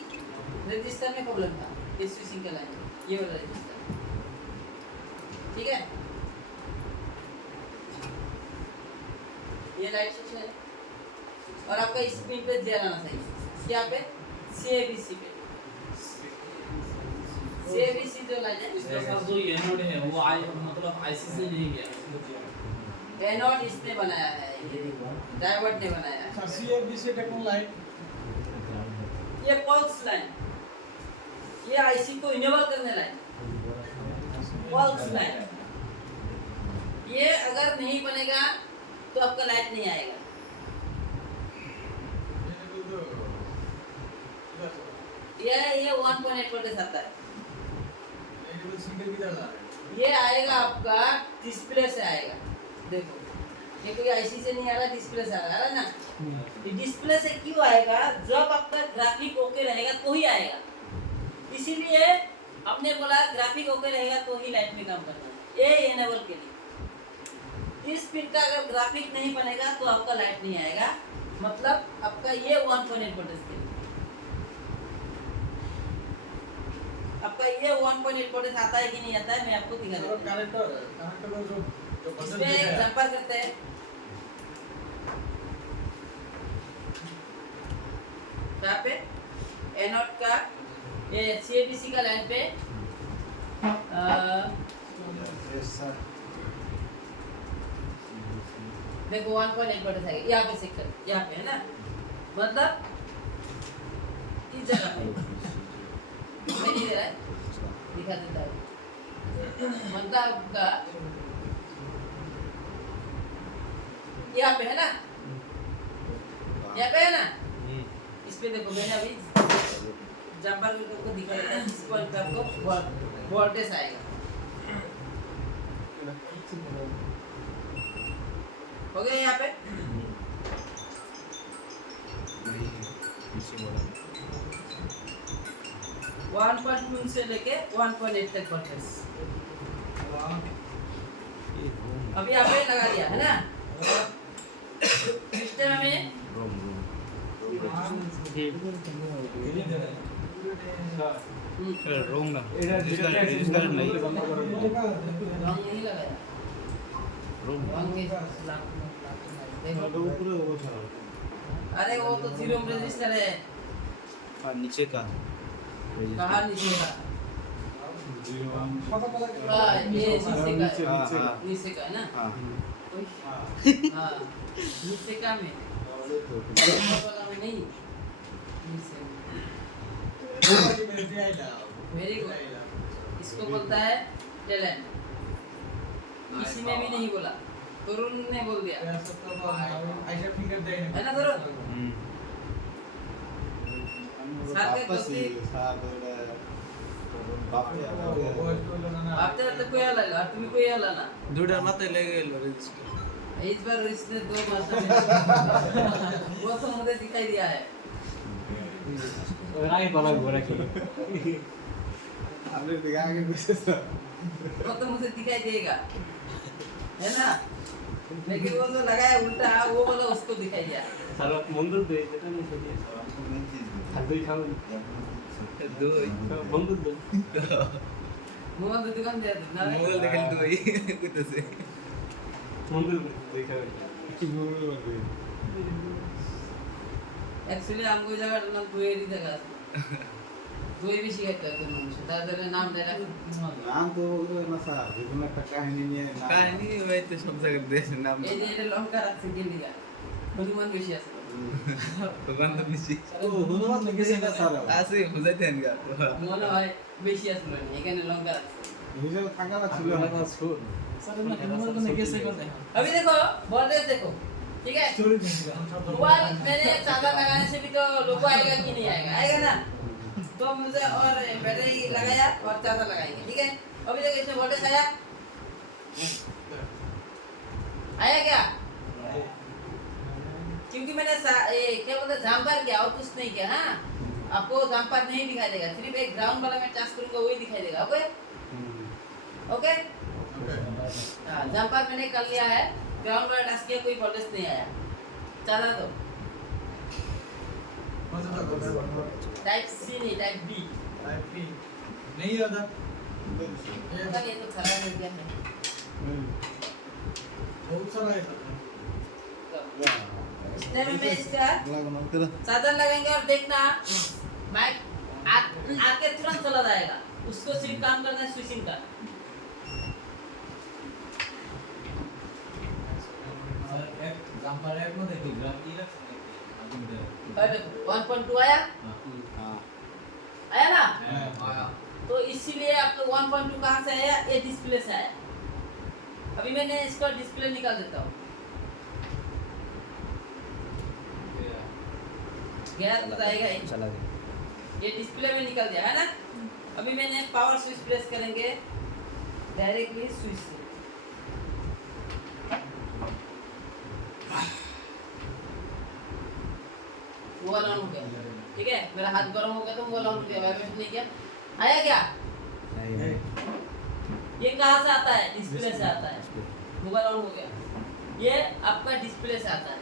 रजिस्टर में प्रॉब्लम था, ये स्विचिंग का लाइन, ये वाला रजिस्टर। ठीक है, ये लाइट सेक्शन है और आपका इस पिन पे जेर आना चाहिए, क्या पे CABC पे। CABC जो लाइन है इसका सर जो एनोड है वो मतलब आईसी से नहीं गया। एनोड इसने बनाया है, ये डायोड ने बनाया है। CABC এটা কোন লাইন? ये पल्स लाइन, ये आईसी को इनेबल करने लाइन, पल्स लाइन। ये अगर नहीं बनेगा तो आपका लाइट नहीं आएगा। ये 1.8 वोल्टेज आता है। ये आएगा आपका डिस्प्ले से आएगा। देखो ये कोई आईसी से नहीं आ रहा, डिस्प्ले से आ रहा है ना। ये डिस्प्ले से क्यों आएगा? जब आपका ग्राफिक ओके रहेगा तो ही आएगा। इसीलिए हमने बोला ग्राफिक ओके रहेगा तो ही लाइट में काम करना है। ये एनेबल के लिए। इस पिन का अगर ग्राफिक नहीं बनेगा तो आपका लाइट नहीं आएगा। मतलब आपका ये 1.8 वोल्टेज के लिए, आपका ये 1.8 वोल्टेज आता है कि नहीं आता है मैं आपको दिखा देता हूं। कनेक्टर जो बटन इसमें एग्जांपल करते हैं। यहाँ पे एनोड का ये CABC का लाइन पे देखो 1.8 वोल्टेज आएगा। यहाँ पे चेक कर, यहाँ पे है ना, मतलब इस जगह पे मैं नहीं दे रहा है, दिखा देता है। मतलब आपका यहाँ पे है ना, यहाँ पे है ना, इस पे देखो मैंने अभी जंपर को दिखा देता है। इस पॉइंट पे आपको वोल्टेज आएगा। हो गया यहाँ पे 1.2 से लेके 1.8 तक वोल्टेज अभी यहाँ पे लगा दिया है ना। सिस्टम में रोम ना रंग नहीं लगाया, रंग के देखो। अरे वो तो 0 ओम रजिस्टर है। हाँ नीचे का कहाँ नीचे का? ये नीचे का, नीचे का है ना। हाँ हाँ नीचे का में वाला में नहीं, नीचे। Very good. इसको बोलता है टैलेंट। किसी में भी नहीं बोला, तरुण ने बोल दिया है ना तरुण। सारखे गोष्टी आपते आता कोई आला का? तुम्ही कोई आला ना? दुडा माते लगे रजिस्टर इस बार इसने 2 मात्रा वो तो मुझे दिखाई दिया है। हमने दिखा के कुछ वो तो मुझे दिखाई देगा, है ना। लेकिन वो जो लगाया उल्टा, वो वाला उसको दिखाई दिया। मोबाइल दुकान दिया ना। मोबाइल देखल तो वही कुछ से एक्चुअली हमको जगह ना दुएरी जगह दुई भी शिकायत करते हैं मुझसे। दादा नाम दे रहा नाम तो ना सा जितना कहानी में कहानी वही तो सब सकते नाम ये लंका रख के लिया हनुमान विषय असतो। भगवान तो मिशी हनुमान लगेছে না স্যার আসে বুঝাইতে হেন গা মনে হয় বেশি আসলো না, এখানে লঙ্কা রাখছে। হিসাবে থাকা লাগছিল না শুন अभी देखो वोल्टेज देखो, ठीक है। मोबाइल मैंने चार्जर लगाने से भी तो लोगो आएगा कि नहीं आएगा? आएगा ना। तो मुझे और बैटरी लगाया और चार्जर लगाएंगे, ठीक है। अभी देखो इसमें वोल्टेज आया, आया क्या? क्योंकि मैंने क्या बोलते जंपर किया और कुछ नहीं किया। हाँ आपको जंपर नहीं दिखाई देगा, सिर्फ एक ग्राउंड वाला मैं टच करूंगा वही दिखाई देगा। ओके ओके हाँ जंपर मैंने कर लिया है, ग्राउंड वाला टच किया, कोई वोल्टेज नहीं आया। चार्जर दो टाइप सी नहीं टाइप बी नहीं आता ये तो खराब हो गया है। बहुत सारा है इसमें मैं इसका चार्जर लगाएंगे और देखना माइक आके तुरंत चला जाएगा। उसको सिर्फ काम करना है स्विचिंग का। एग्जांपल है को देखिए ग्राफिक और 1.2 आया आया ना। तो इसीलिए आपको 1.2 कहाँ से आया? ये डिस्प्ले से आया। अभी मैंने इसका डिस्प्ले निकाल देता हूँ। गैस बताएगा चला गया। ये डिस्प्ले में निकल दिया है ना। अभी मैंने पावर स्विच प्रेस करेंगे डायरेक्टली स्विच से। वो ऑन हो गया, ठीक है। मेरा हाथ गर्म हो गया तो वो ऑन हो गया, वाइब्रेशन नहीं किया। आया क्या? नहीं ये कहाँ से आता है? डिस्प्ले से आता है। मोबाइल ऑन हो गया, ये आपका डिस्प्ले से आता है।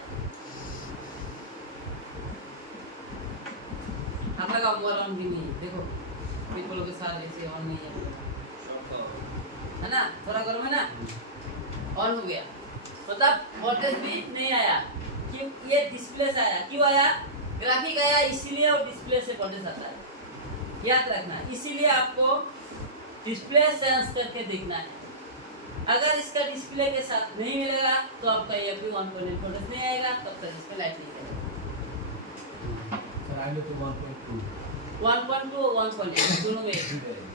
हमारा का मोबाइल ऑन भी नहीं है, देखो पीपल के साथ ऐसे ऑन नहीं है ना। थोड़ा गर्म है ना, ऑन हो गया। मतलब वोल्टेज भी नहीं आया, कि ये डिस्प्ले से आया। क्यों आया? ग्राफिक आया इसीलिए, और डिस्प्ले से वोल्टेज आता है। याद रखना, इसीलिए आपको डिस्प्ले सेंस करके देखना है। अगर इसका डिस्प्ले के साथ नहीं मिलेगा तो आपका ये भी 1.8 वोल्टेज नहीं आएगा, तब तक इसमें लाइट नहीं आएगा। सर आगे तो 1.2 1.2 और 1.8 दोनों में एक।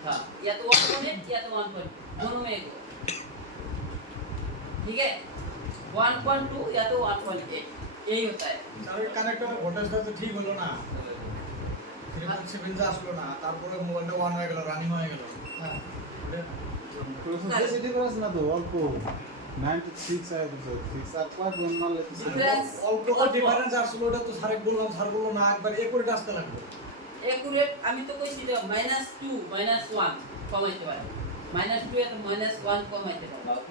हाँ, या तो 1.8 या तो 1.2 दोनों में एक। ठीक है, 1.2 या तो 1.8 यही होता है। স্যার কানেক্টর ভোল্টেজটা তো ঠিক হলো না 3.7 যা আসলো না, তারপরে মোবাইলটা অন হয়ে গেল, রানিং হয়ে গেল। हाँ, সিটি করাস না তো অল্প 96 আয় তো 6 আর 5 বন্ধ মারলে তো Difference অল্প ডিফারেন্স আসলো, ওটা তো স্যারে বললাম, স্যার বললো না একবার একুরেট আসতে লাগবে। एक्यूरेट আমি তো কইছি যে -2 -1 কমাইতে পারে। -2 এর -1 কমাইতে পারে।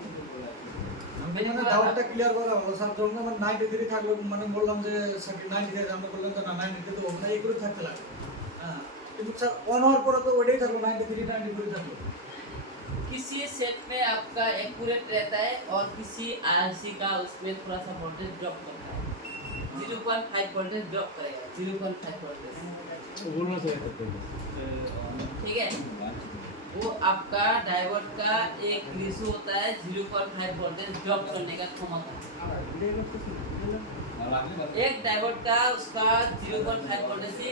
মানে ডাউটটা ক্লিয়ার করা হলো স্যার, যখন আমার 93 থাকলো, মানে বললাম যে স্যার 93 আমরা বললাম যে না 93 তো ওখানে একুরেট থাকতে লাগবে। হ্যাঁ, কিন্তু স্যার অন হওয়ার পরে তো ওইটাই থাকলো 93 94 থাকলো। किसी सेट में आपका एक्यूरेट रहता है और किसी आरसी का उसमें थोड़ा सा वोल्टेज ड्रॉप करता है। 0.5 वोल्टेज ड्रॉप करेगा, 0.5 वोल्टेज। बोलना चाहिए था। ठीक है, वो आपका डायोड का एक रेशो होता है 0.5 वोल्टेज ड्रॉप करने का क्षमता। एक डायोड का उसका 0.5 वोल्टेज से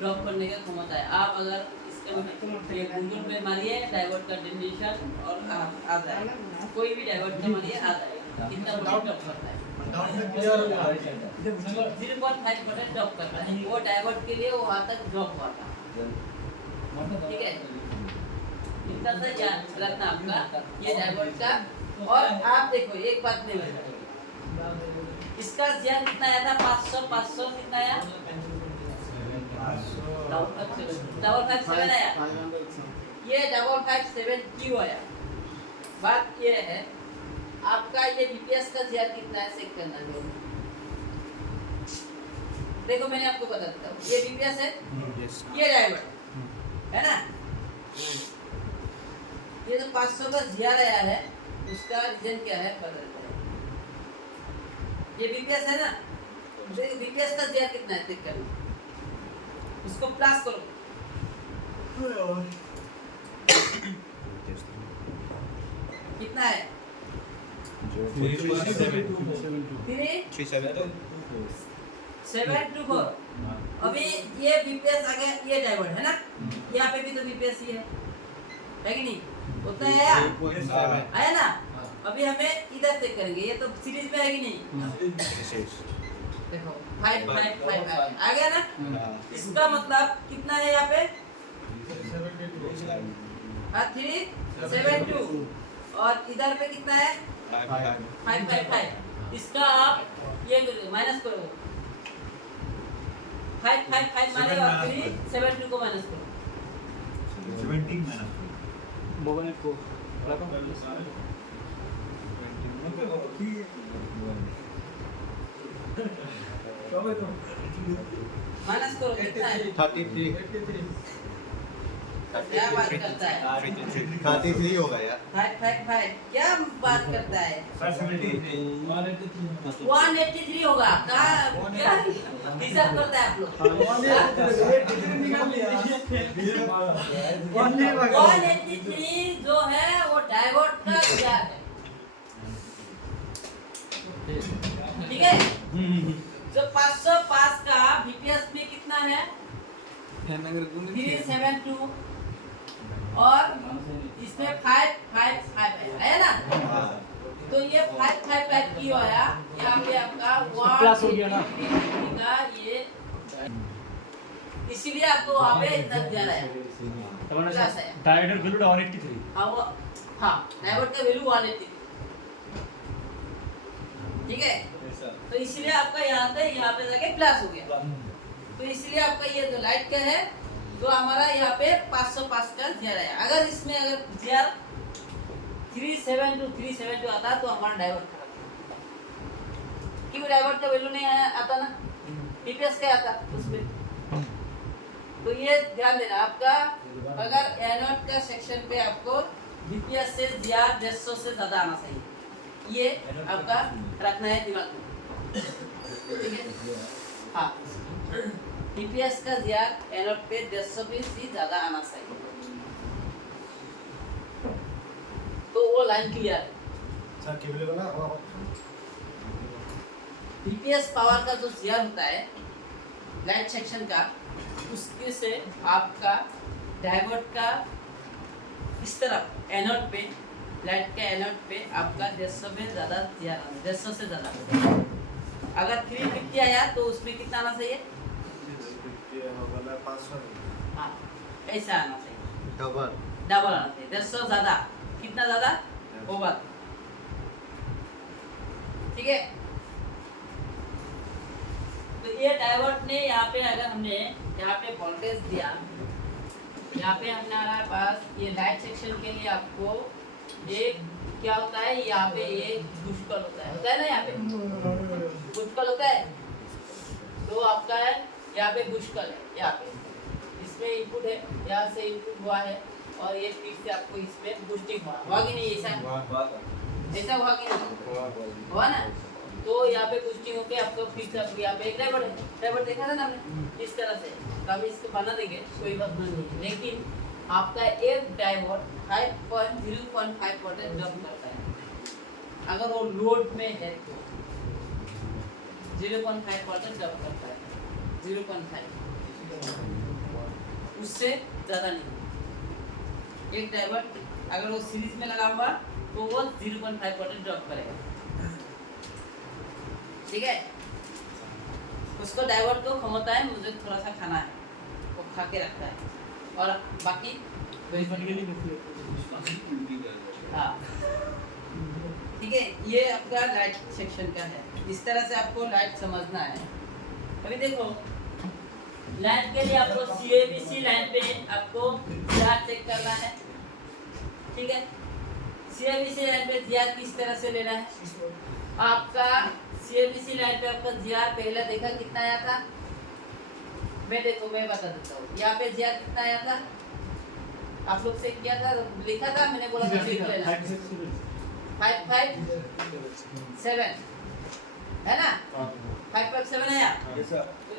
ड्रॉप करने का क्षमता है। आप अगर इसका ये गूगल पे मारिए डायोड का डेफिनेशन और आ जाएगा। कोई भी डायोड का मारिए आ जाएगा कितना वोल्टेज ड्रॉप करता है। ডাউटটা ক্লিয়ার হলো। 0.5 वोल्टेज ड्रॉप करता है। वो डायोड के लिए वहाँ तक ड्रॉप हुआ था। ठीक है, इतना सा याद रखना आपका ये डायोड का। और आप देखो एक बात नहीं बताई, इसका ज्ञान कितना आया था? 500 कितना आया? 557 आया। 500 ये 557 क्यों आया? बात ये है, आपका ये बीपीएस का ज्ञान कितना है चेक करना है। देखो मैंने आपको बता देता हूँ, ये बीपीएस है, ये डायोड है ना। ये जो 500 का जीआर आया है उसका रीजन क्या है बदल है। ये बीपीएस है ना, देखो बीपीएस का जीआर कितना है चेक करना, उसको प्लस करो। कितना है? 3.724। अभी ये बीपीएस आ गया, ये डायोड है ना, यहाँ पे भी तो बीपीएस ही है कि नहीं? उतना आया आया ना। अभी हमें इधर चेक करेंगे, ये तो सीरीज में है कि नहीं? देखो 5 आ गया ना। इसका मतलब कितना है यहाँ पे? 372 और इधर पे कितना है? 555। इसका आप ये माइनस करो, 555 माने और 372 को माइनस करो। 17 माइनस मोबाइल को माइनस करो कितना है? 33 क्या बात करता है? 33 होगा यार। 555 क्या बात करता है? 17 183 183 होगा क्या? क्या हिसाब करता है आप लोग। 183 निकाल लिया 183 जो है वो डायोड का गियर है, ठीक है। जो 505 का VPS में कितना है 372 और इसमें 555 है ना। तो ये 555 क्यों आया, यहाँ पे आपका प्लस हो गया ना। का ये, इसीलिए आपको वहाँ पे इतना दिया है प्लस है। Diode value 183। हाँ डायोड का वैल्यू 183, ठीक है। तो इसलिए आपका यहाँ पे जाके प्लस हो गया। तो इसलिए आपका ये जो लाइट का है तो हमारा यहाँ पे 505 का जीआर है। अगर इसमें अगर जीआर 372 आता तो हमारा डायोड खराब, क्योंकि डायोड का वैल्यू नहीं आता ना, पीपीएस का आता उसमें। तो ये ध्यान देना आपका, अगर एनोड का सेक्शन पे आपको VPS से जीआर 150 से ज्यादा आना चाहिए, ये आपका रखना है दिमाग में, ठीक है। हाँ VPS का जीआर एनोड पे 120 से ज्यादा आना चाहिए, तो वो लाइन क्लियर है। सर केबल वाला VPS पावर का जो जीआर होता है लाइट सेक्शन का, उसके से आपका डायोड का इस तरफ एनोड पे, लाइट के एनोड पे आपका 150 में ज्यादा जीआर, 150 से ज्यादा। अगर 350 आया तो उसमें कितना आना चाहिए, हाँ ऐसा आना चाहिए, डबल आना चाहिए, 150 ज्यादा, कितना ज्यादा ओवर, ठीक है। तो ये डायोड ने यहाँ पे, अगर हमने यहाँ पे वोल्टेज दिया, यहाँ पे हमने हमारे पास ये लाइट सेक्शन के लिए आपको एक क्या होता है, यहाँ पे एक बुशकल होता है ना, यहाँ पे बुशकल होता है। तो आपका है यहाँ पे बुशकल है, यहाँ पे इसमें इनपुट है, यहाँ से इनपुट हुआ है और ये फिर से आपको इसमें बूस्टिंग हुआ कि नहीं, ऐसा हुआ कि नहीं हुआ ना। तो यहाँ पे बूस्टिंग होके आपको फिर से आपको यहाँ पे एक डायोड है, डायोड देखा था ना हमने इस तरह से, तो हम इसको बना देंगे कोई बात नहीं। लेकिन आपका एक डायोड 0.5 वोल्टेज ड्रॉप करता है, अगर वो लोड में है तो 0.5 वोल्टेज ड्रॉप करता है, 0.5, उससे ज़्यादा नहीं। एक डायोड अगर वो सीरीज में लगा हुआ तो वो 0.5 वोल्टेज ड्रॉप करेगा, ठीक है। उसको डायोड को क्षमता है, मुझे थोड़ा सा खाना है, वो खा के रखता है, और बाकी हाँ ठीक है। ये आपका लाइट सेक्शन का है, इस तरह से आपको लाइट समझना है। अभी देखो लाइट के लिए आपको CABC लाइन पे आपको जीआर चेक करना है, ठीक है। CABC लाइन पे जीआर किस तरह से लेना है, आपका CABC लाइन पे आपका जीआर पहले देखा कितना आया था, मैं बता देता हूँ। यहाँ पे जीआर कितना आया था, आप लोग से किया था, लिखा था, मैंने बोला था लिख लेना, 557 है ना, 557 आया। तो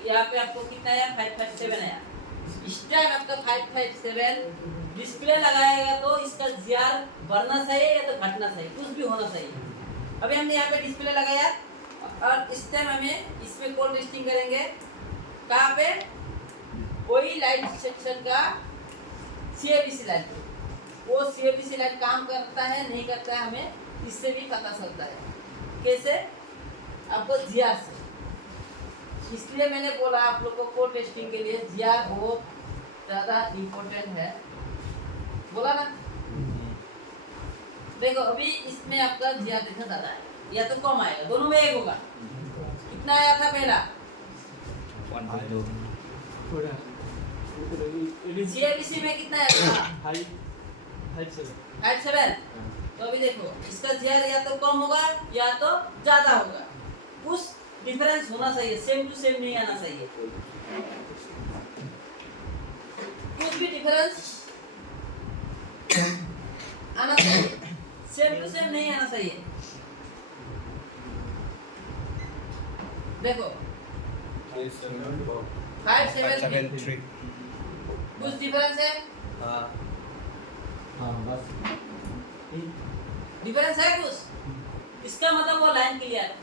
यहाँ पे आपको कितना आया, 557 आया। इस टाइम आपका 557 डिस्प्ले लगाएगा तो इसका जीआर बढ़ना चाहिए या तो घटना चाहिए, कुछ भी होना चाहिए। अभी हमने यहाँ पे डिस्प्ले लगाया और इस टाइम हमें इसमें कोल्ड टेस्टिंग करेंगे, कहाँ पे, कोई लाइट सेक्शन का CABC लाइट, वो CABC लाइट काम करता है नहीं करता है हमें इससे भी पता चलता है। कैसे, आपको जीआर से। इसलिए मैंने बोला आप लोग को कोल्ड टेस्टिंग के लिए जीआर बहुत ज़्यादा इम्पोर्टेंट है, बोला ना। देखो अभी इसमें आपका जीआर देखा ज़्यादा है या तो कम आएगा, दोनों में एक होगा। कितना आया था पहला, CABC में कितना आया था, 557। तो अभी देखो इसका जीआर या तो कम होगा या तो ज़्यादा होगा, कुछ डिफरेंस होना चाहिए, सेम टू सेम नहीं आना चाहिए, कुछ भी डिफरेंस आना चाहिए, सेम टू सेम नहीं आना चाहिए। देखो 573 कुछ डिफरेंस है? हाँ हाँ बस डिफरेंस है कुछ? इसका मतलब वो लाइन क्लियर है।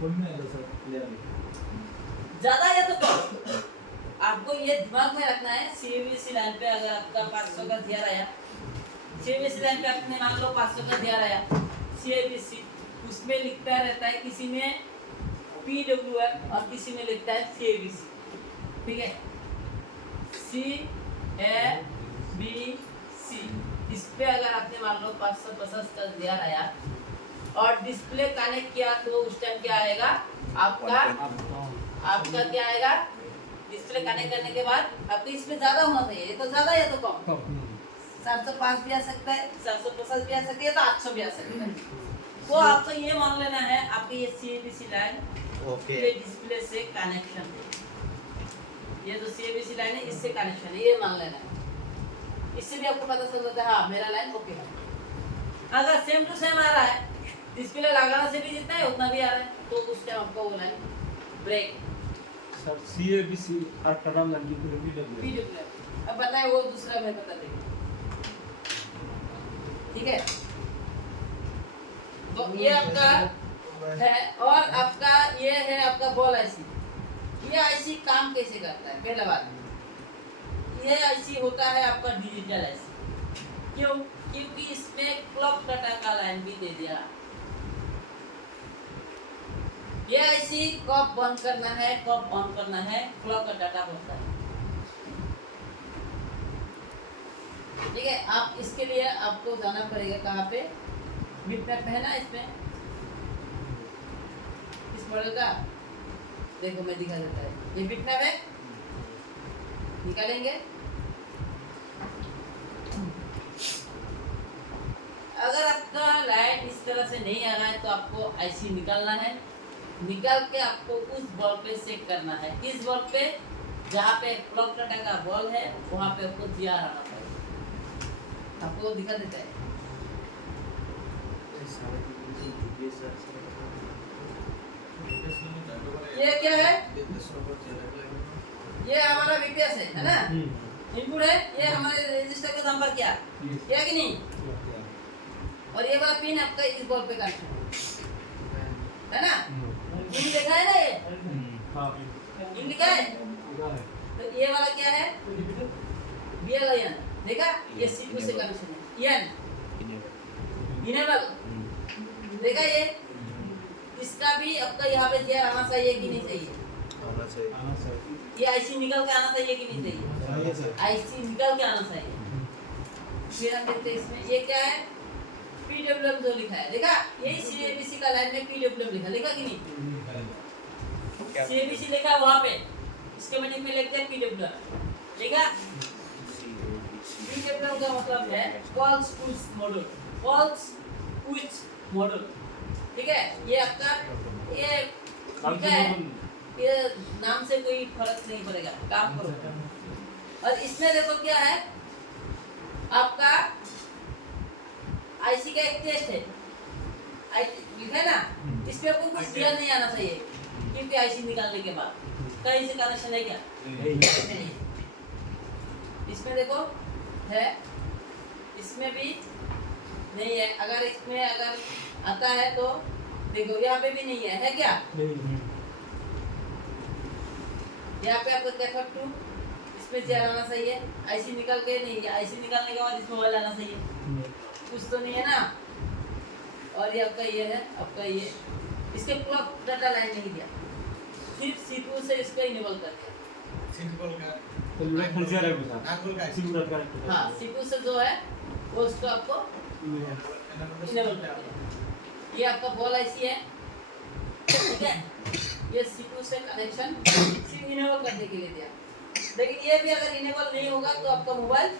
फुल में है सर क्लियर ज्यादा या तो कम? आपको ये दिमाग में रखना है, सीबीएसई लाइन पे अगर आपका 500 का दिया आया, सीबीएसई लाइन पे आपने मान लो 500 का दिया आया, सीबीएसई उसमें लिखता रहता है, किसी में पीडब्ल्यूएम और किसी में लिखता है सीबीएसई, ठीक है? CABC इस पे अगर आपने मान लो 550 का दिया आया और डिस्प्ले कनेक्ट किया तो उस टाइम क्या आएगा आपका क्या आएगा? डिस्प्ले कनेक्ट करने के बाद आपको इसमें ज्यादा होना चाहिए, ये तो ज्यादा या तो कम? 705 भी आ सकता है, 750 भी आ सकती है, तो 800 भी आ सकता है। तो आपको ये मान लेना है आपके ये सीबीसी लाइन ओके ये डिस्प्ले से कनेक्शन है, ये जो सीबीसी लाइन है इससे कनेक्शन है, ये मान लेना है। इससे भी आपको पता चल जाता है हाँ मेरा लाइन ओके है। अगर सेम टू सेम आ रहा है, डिस्प्ले लगाना से भी जितना है उतना भी आ रहा है, तो उस टाइम आपको वो लाइन ब्रेक सर CABC और कदम लगी PWM पीडब्ल्यू। अब बताएं वो दूसरा मैं बता देंगे, ठीक है? तो ये आपका है और आपका ये है आपका बॉल आईसी। ये आईसी काम कैसे करता है? पहला बात, ये आईसी होता है आपका डिजिटल आईसी। क्यों? क्योंकि इसमें क्लॉक डाटा का लाइन भी दे दिया। ये आईसी कब बंद करना है कब ऑन करना है, क्लॉक का डाटा होता है, ठीक है? आप इसके लिए आपको जाना पड़ेगा कहाँ पे? बिटमैप है ना इसमें, इस मॉडल का देखो मैं दिखा देता है, ये बिटमैप है, निकालेंगे। अगर आपका लाइट इस तरह से नहीं आ रहा है तो आपको आईसी निकालना है, निकाल के आपको उस बॉल पे सेट करना है। किस बॉल पे? जहाँ पे क्लॉक डाटा का बॉल है वहाँ पे आपको दिया रहना पड़ेगा। आपको दिखा देता है, ये क्या है? ये हमारा वीपीएस है ना? इनपुट है, ये हमारे रजिस्टर को नंबर क्या क्या कि नहीं? और ये वाला पिन आपका इस बॉल पे कनेक्ट है ना? इन लिखा है ना, ये इन लिखा है, तो ये वाला क्या है? BLIN देखा? ये CPU से कनेक्शन है, EN इनेबल देखा? ये इसका भी आपका यहाँ पे दिया आना चाहिए कि नहीं चाहिए? आना चाहिए ये आईसी निकल के आना चाहिए कि नहीं चाहिए? आईसी निकल के आना चाहिए। फिर हम देखते हैं इसमें ये क्या है? PWM जो लिखा है देखा? यही CABC का लाइन में PWM लिखा कि नहीं? CABC लिखा है वहाँ पे, इसके मैंने में लिखते हैं PWM, देखा? PWM का मतलब है pulse width module, pulse width module, ठीक है? ये आपका ये लिखा है, ये नाम से कोई फर्क नहीं पड़ेगा, काम करो। और इसमें देखो क्या है आपका आईसी का एक टेस्ट है, लिखा है ना? इस पे आपको कुछ दिया नहीं आना चाहिए, क्योंकि आईसी निकालने के बाद कहीं से कनेक्शन है क्या? नहीं। इसमें देखो है, इसमें भी नहीं है। अगर इसमें अगर आता है तो देखो यहाँ पे भी नहीं है क्या? यहाँ पे आपको देखो 2 इसमें चेयर आना चाहिए, आईसी निकाल के नहीं है, आईसी निकालने के बाद इसमें मोबाइल आना चाहिए, कुछ तो नहीं है ना? और ये आपका ये है, आपका ये इसके क्लॉक डाटा लाइन नहीं दिया, सिर्फ CPU से इसको इनेबल कर दिया। सिंपल का हाँ, CPU से जो है वो उसको आपको इनेबल कर दिया। ये आपका बॉल आईसी है, ठीक है? ये CPU से कनेक्शन सिर्फ इनेबल करने के लिए दिया, लेकिन ये भी अगर इनेबल नहीं होगा तो आपका मोबाइल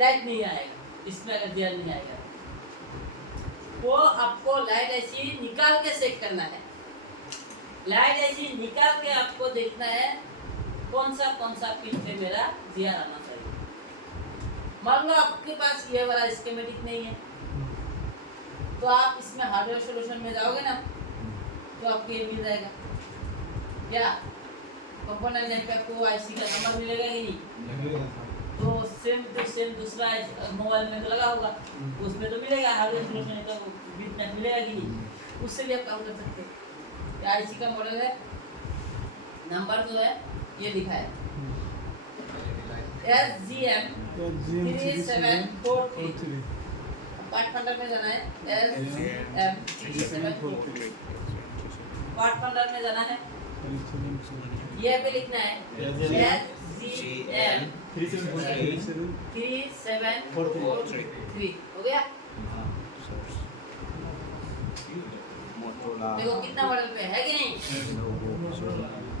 लाइट नहीं आएगा, इसमें अगर दिया नहीं आएगा। वो आपको लाइट ऐसी निकाल के सेट करना है, लाइट ऐसी निकाल के आपको देखना है कौन सा पिन पे मेरा दिया रहना चाहिए। मान लो आपके पास ये वाला स्कीमेटिक नहीं है, तो आप इसमें हार्डवेयर सॉल्यूशन में जाओगे ना तो आपको ये मिल जाएगा। क्या कंपोनेंट नेम पे आपको आईसी का नंबर मिलेगा कि नहीं? तो सेम टू सेम दूसरा मोबाइल में तो लगा होगा, उसमें तो मिलेगा हार्डवेयर सॉल्यूशन का बिटनेट मिलेगा कि नहीं? उससे भी आप काम कर सकते हैं। ये आईसी का मॉडल है, नंबर जो है ये लिखा है SGM 3743। पार्ट फंडर में जाना है SGM 3743। पार्ट फंडर में जाना है, ये पे लिखना है SGM 3743। हो गया? देखो कितना मॉडल पे है कि नहीं?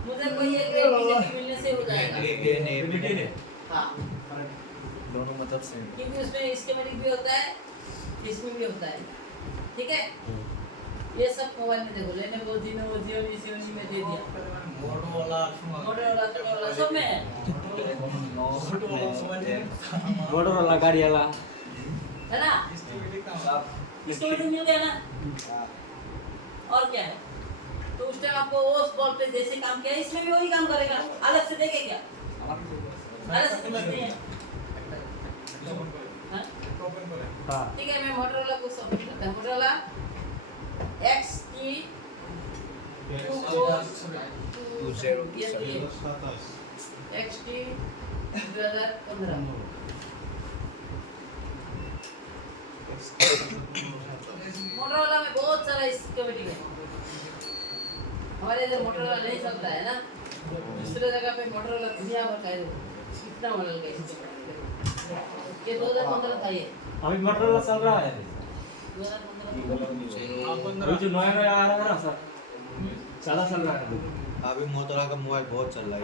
मुझे कोई एक ग्रेड मिलने से हो जाएगा। हाँ, दोनों मतलब सेम। क्योंकि उसमें स्कीमेटिक भी होता है, इसमें भी होता है। ठीक है, ये सब मोबाइल में देखो, लेने वो जियो में दे दिया, मोटोरोला सब में है। मोटोरोला गाड़ी वाला है ना? इसको भी मिल गया ना? और क्या है? तो उस टाइम आपको उस बॉल पे जैसे काम किया इसमें भी वही काम करेगा, अलग से देखे क्या? अलग से नहीं है। हाँ? ठीक है, मैं मोटोरोला को सब करता हूँ। Motorola XT 2015 XT 2015। मोटोरोला में बहुत सारा स्कीमेटिक है। हमारे इधर मोटोरोला नहीं चलता है ना, दूसरे जगह पे मोटोरोला दुनिया भर का है। कितना मॉडल का स्कीमेटिक ये 2015 था। ये अभी मोटोरोला चल रहा है, 2015 अभी जो नया आ रहा है ना सर, ज़्यादा चल रहा है। अभी मोटोरोला का मोबाइल बहुत चल रहा है।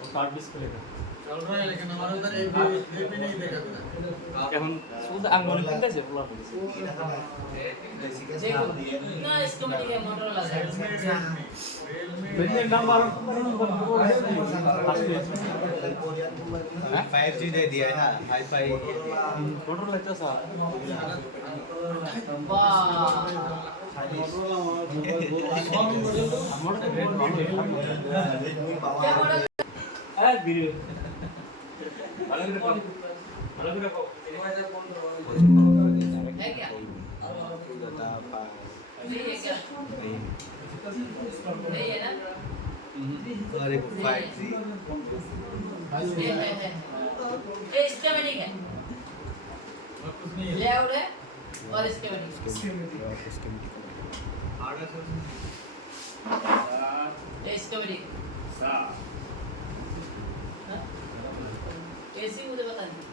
वो कार्ड डिस्प्ले का चल रहा है, लेकिन हमारे उधर एक भी नहीं देखा मैंने। এখন শুধু আঙ্গুলে কিনতেছে পোলা देखो कितना स्कीमेटिक है मोटोरोला का। বেঞ্জের নাম্বার 5G दे दिया है ना, हाई-फाई। মোটরোলা তো স্যার क्या मॉडल এই ভিডিও ভালো করে কো है क्या? नहीं है क्या? नहीं है ना? अरे 5G ये स्कीमेटिक है, लेआउट है और स्कीमेटिक। ये स्कीमेटिक कैसी मुझे बता दीजिए।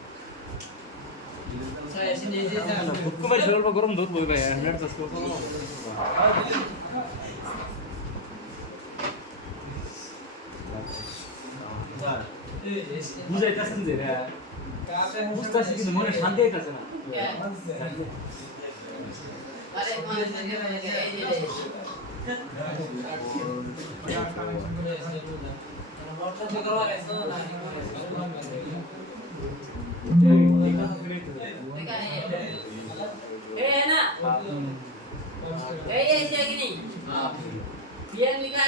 सर ऐसी नहीं जैसे कुमार शोर पर गरम दूध बोल भाई 100 तक को বুঝাইতাছেন যে রে বুঝতাছি কিন্তু মনে শান্তি হইতাছে না। क्या है? अरे हमारे जगह में ये देखा है ना? ये ऐसे है कि नहीं? ये लिखा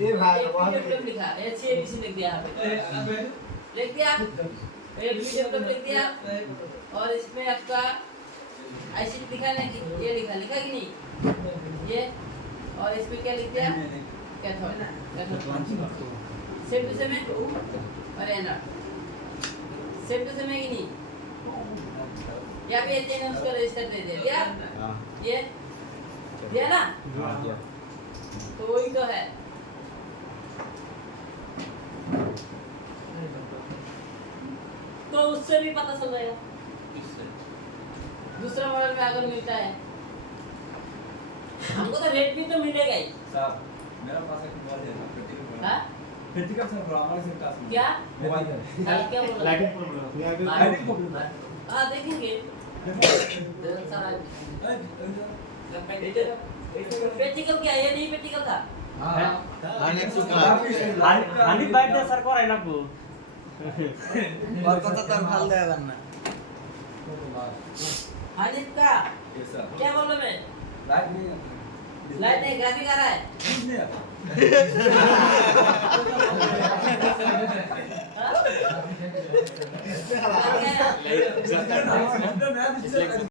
ये भाई ये लिखा HABC लिख दिया यहाँ पे, लिख दिया ये वीडियो लिख दिया, और इसमें आपका IC लिखा है कि ये लिखा कि नहीं ये, और इसमें क्या लिख दिया कैथोड सेम टू सेम है, और एनोड सेम टू सेम है कि नहीं? यहाँ पे ये उसको रजिस्टर दे दिया ये दिया ना, तो वही तो है। तो उससे भी पता चल जाएगा, दूसरा मॉडल में अगर मिलता है हमको तो रेट भी तो मिलेगा ही। साहब मेरा पास एक मोबाइल है ना, प्रैक्टिकल हाँ प्रैक्टिकल से हमारे से पास क्या मोबाइल है। क्या बोल रहा लाइटिंग प्रॉब्लम लाइटिंग प्रॉब्लम है। हाँ देखेंगे सारा प्रैक्टिकल क्या है, ये नहीं प्रैक्टिकल था। हानि बाइट दे सर को आइना को और कत तक हाल दे करना हानिफ का यस सर। क्या प्रॉब्लम है? लाइट नहीं लाइट नहीं ग्राफिक आ रहा है हाँ? लाइट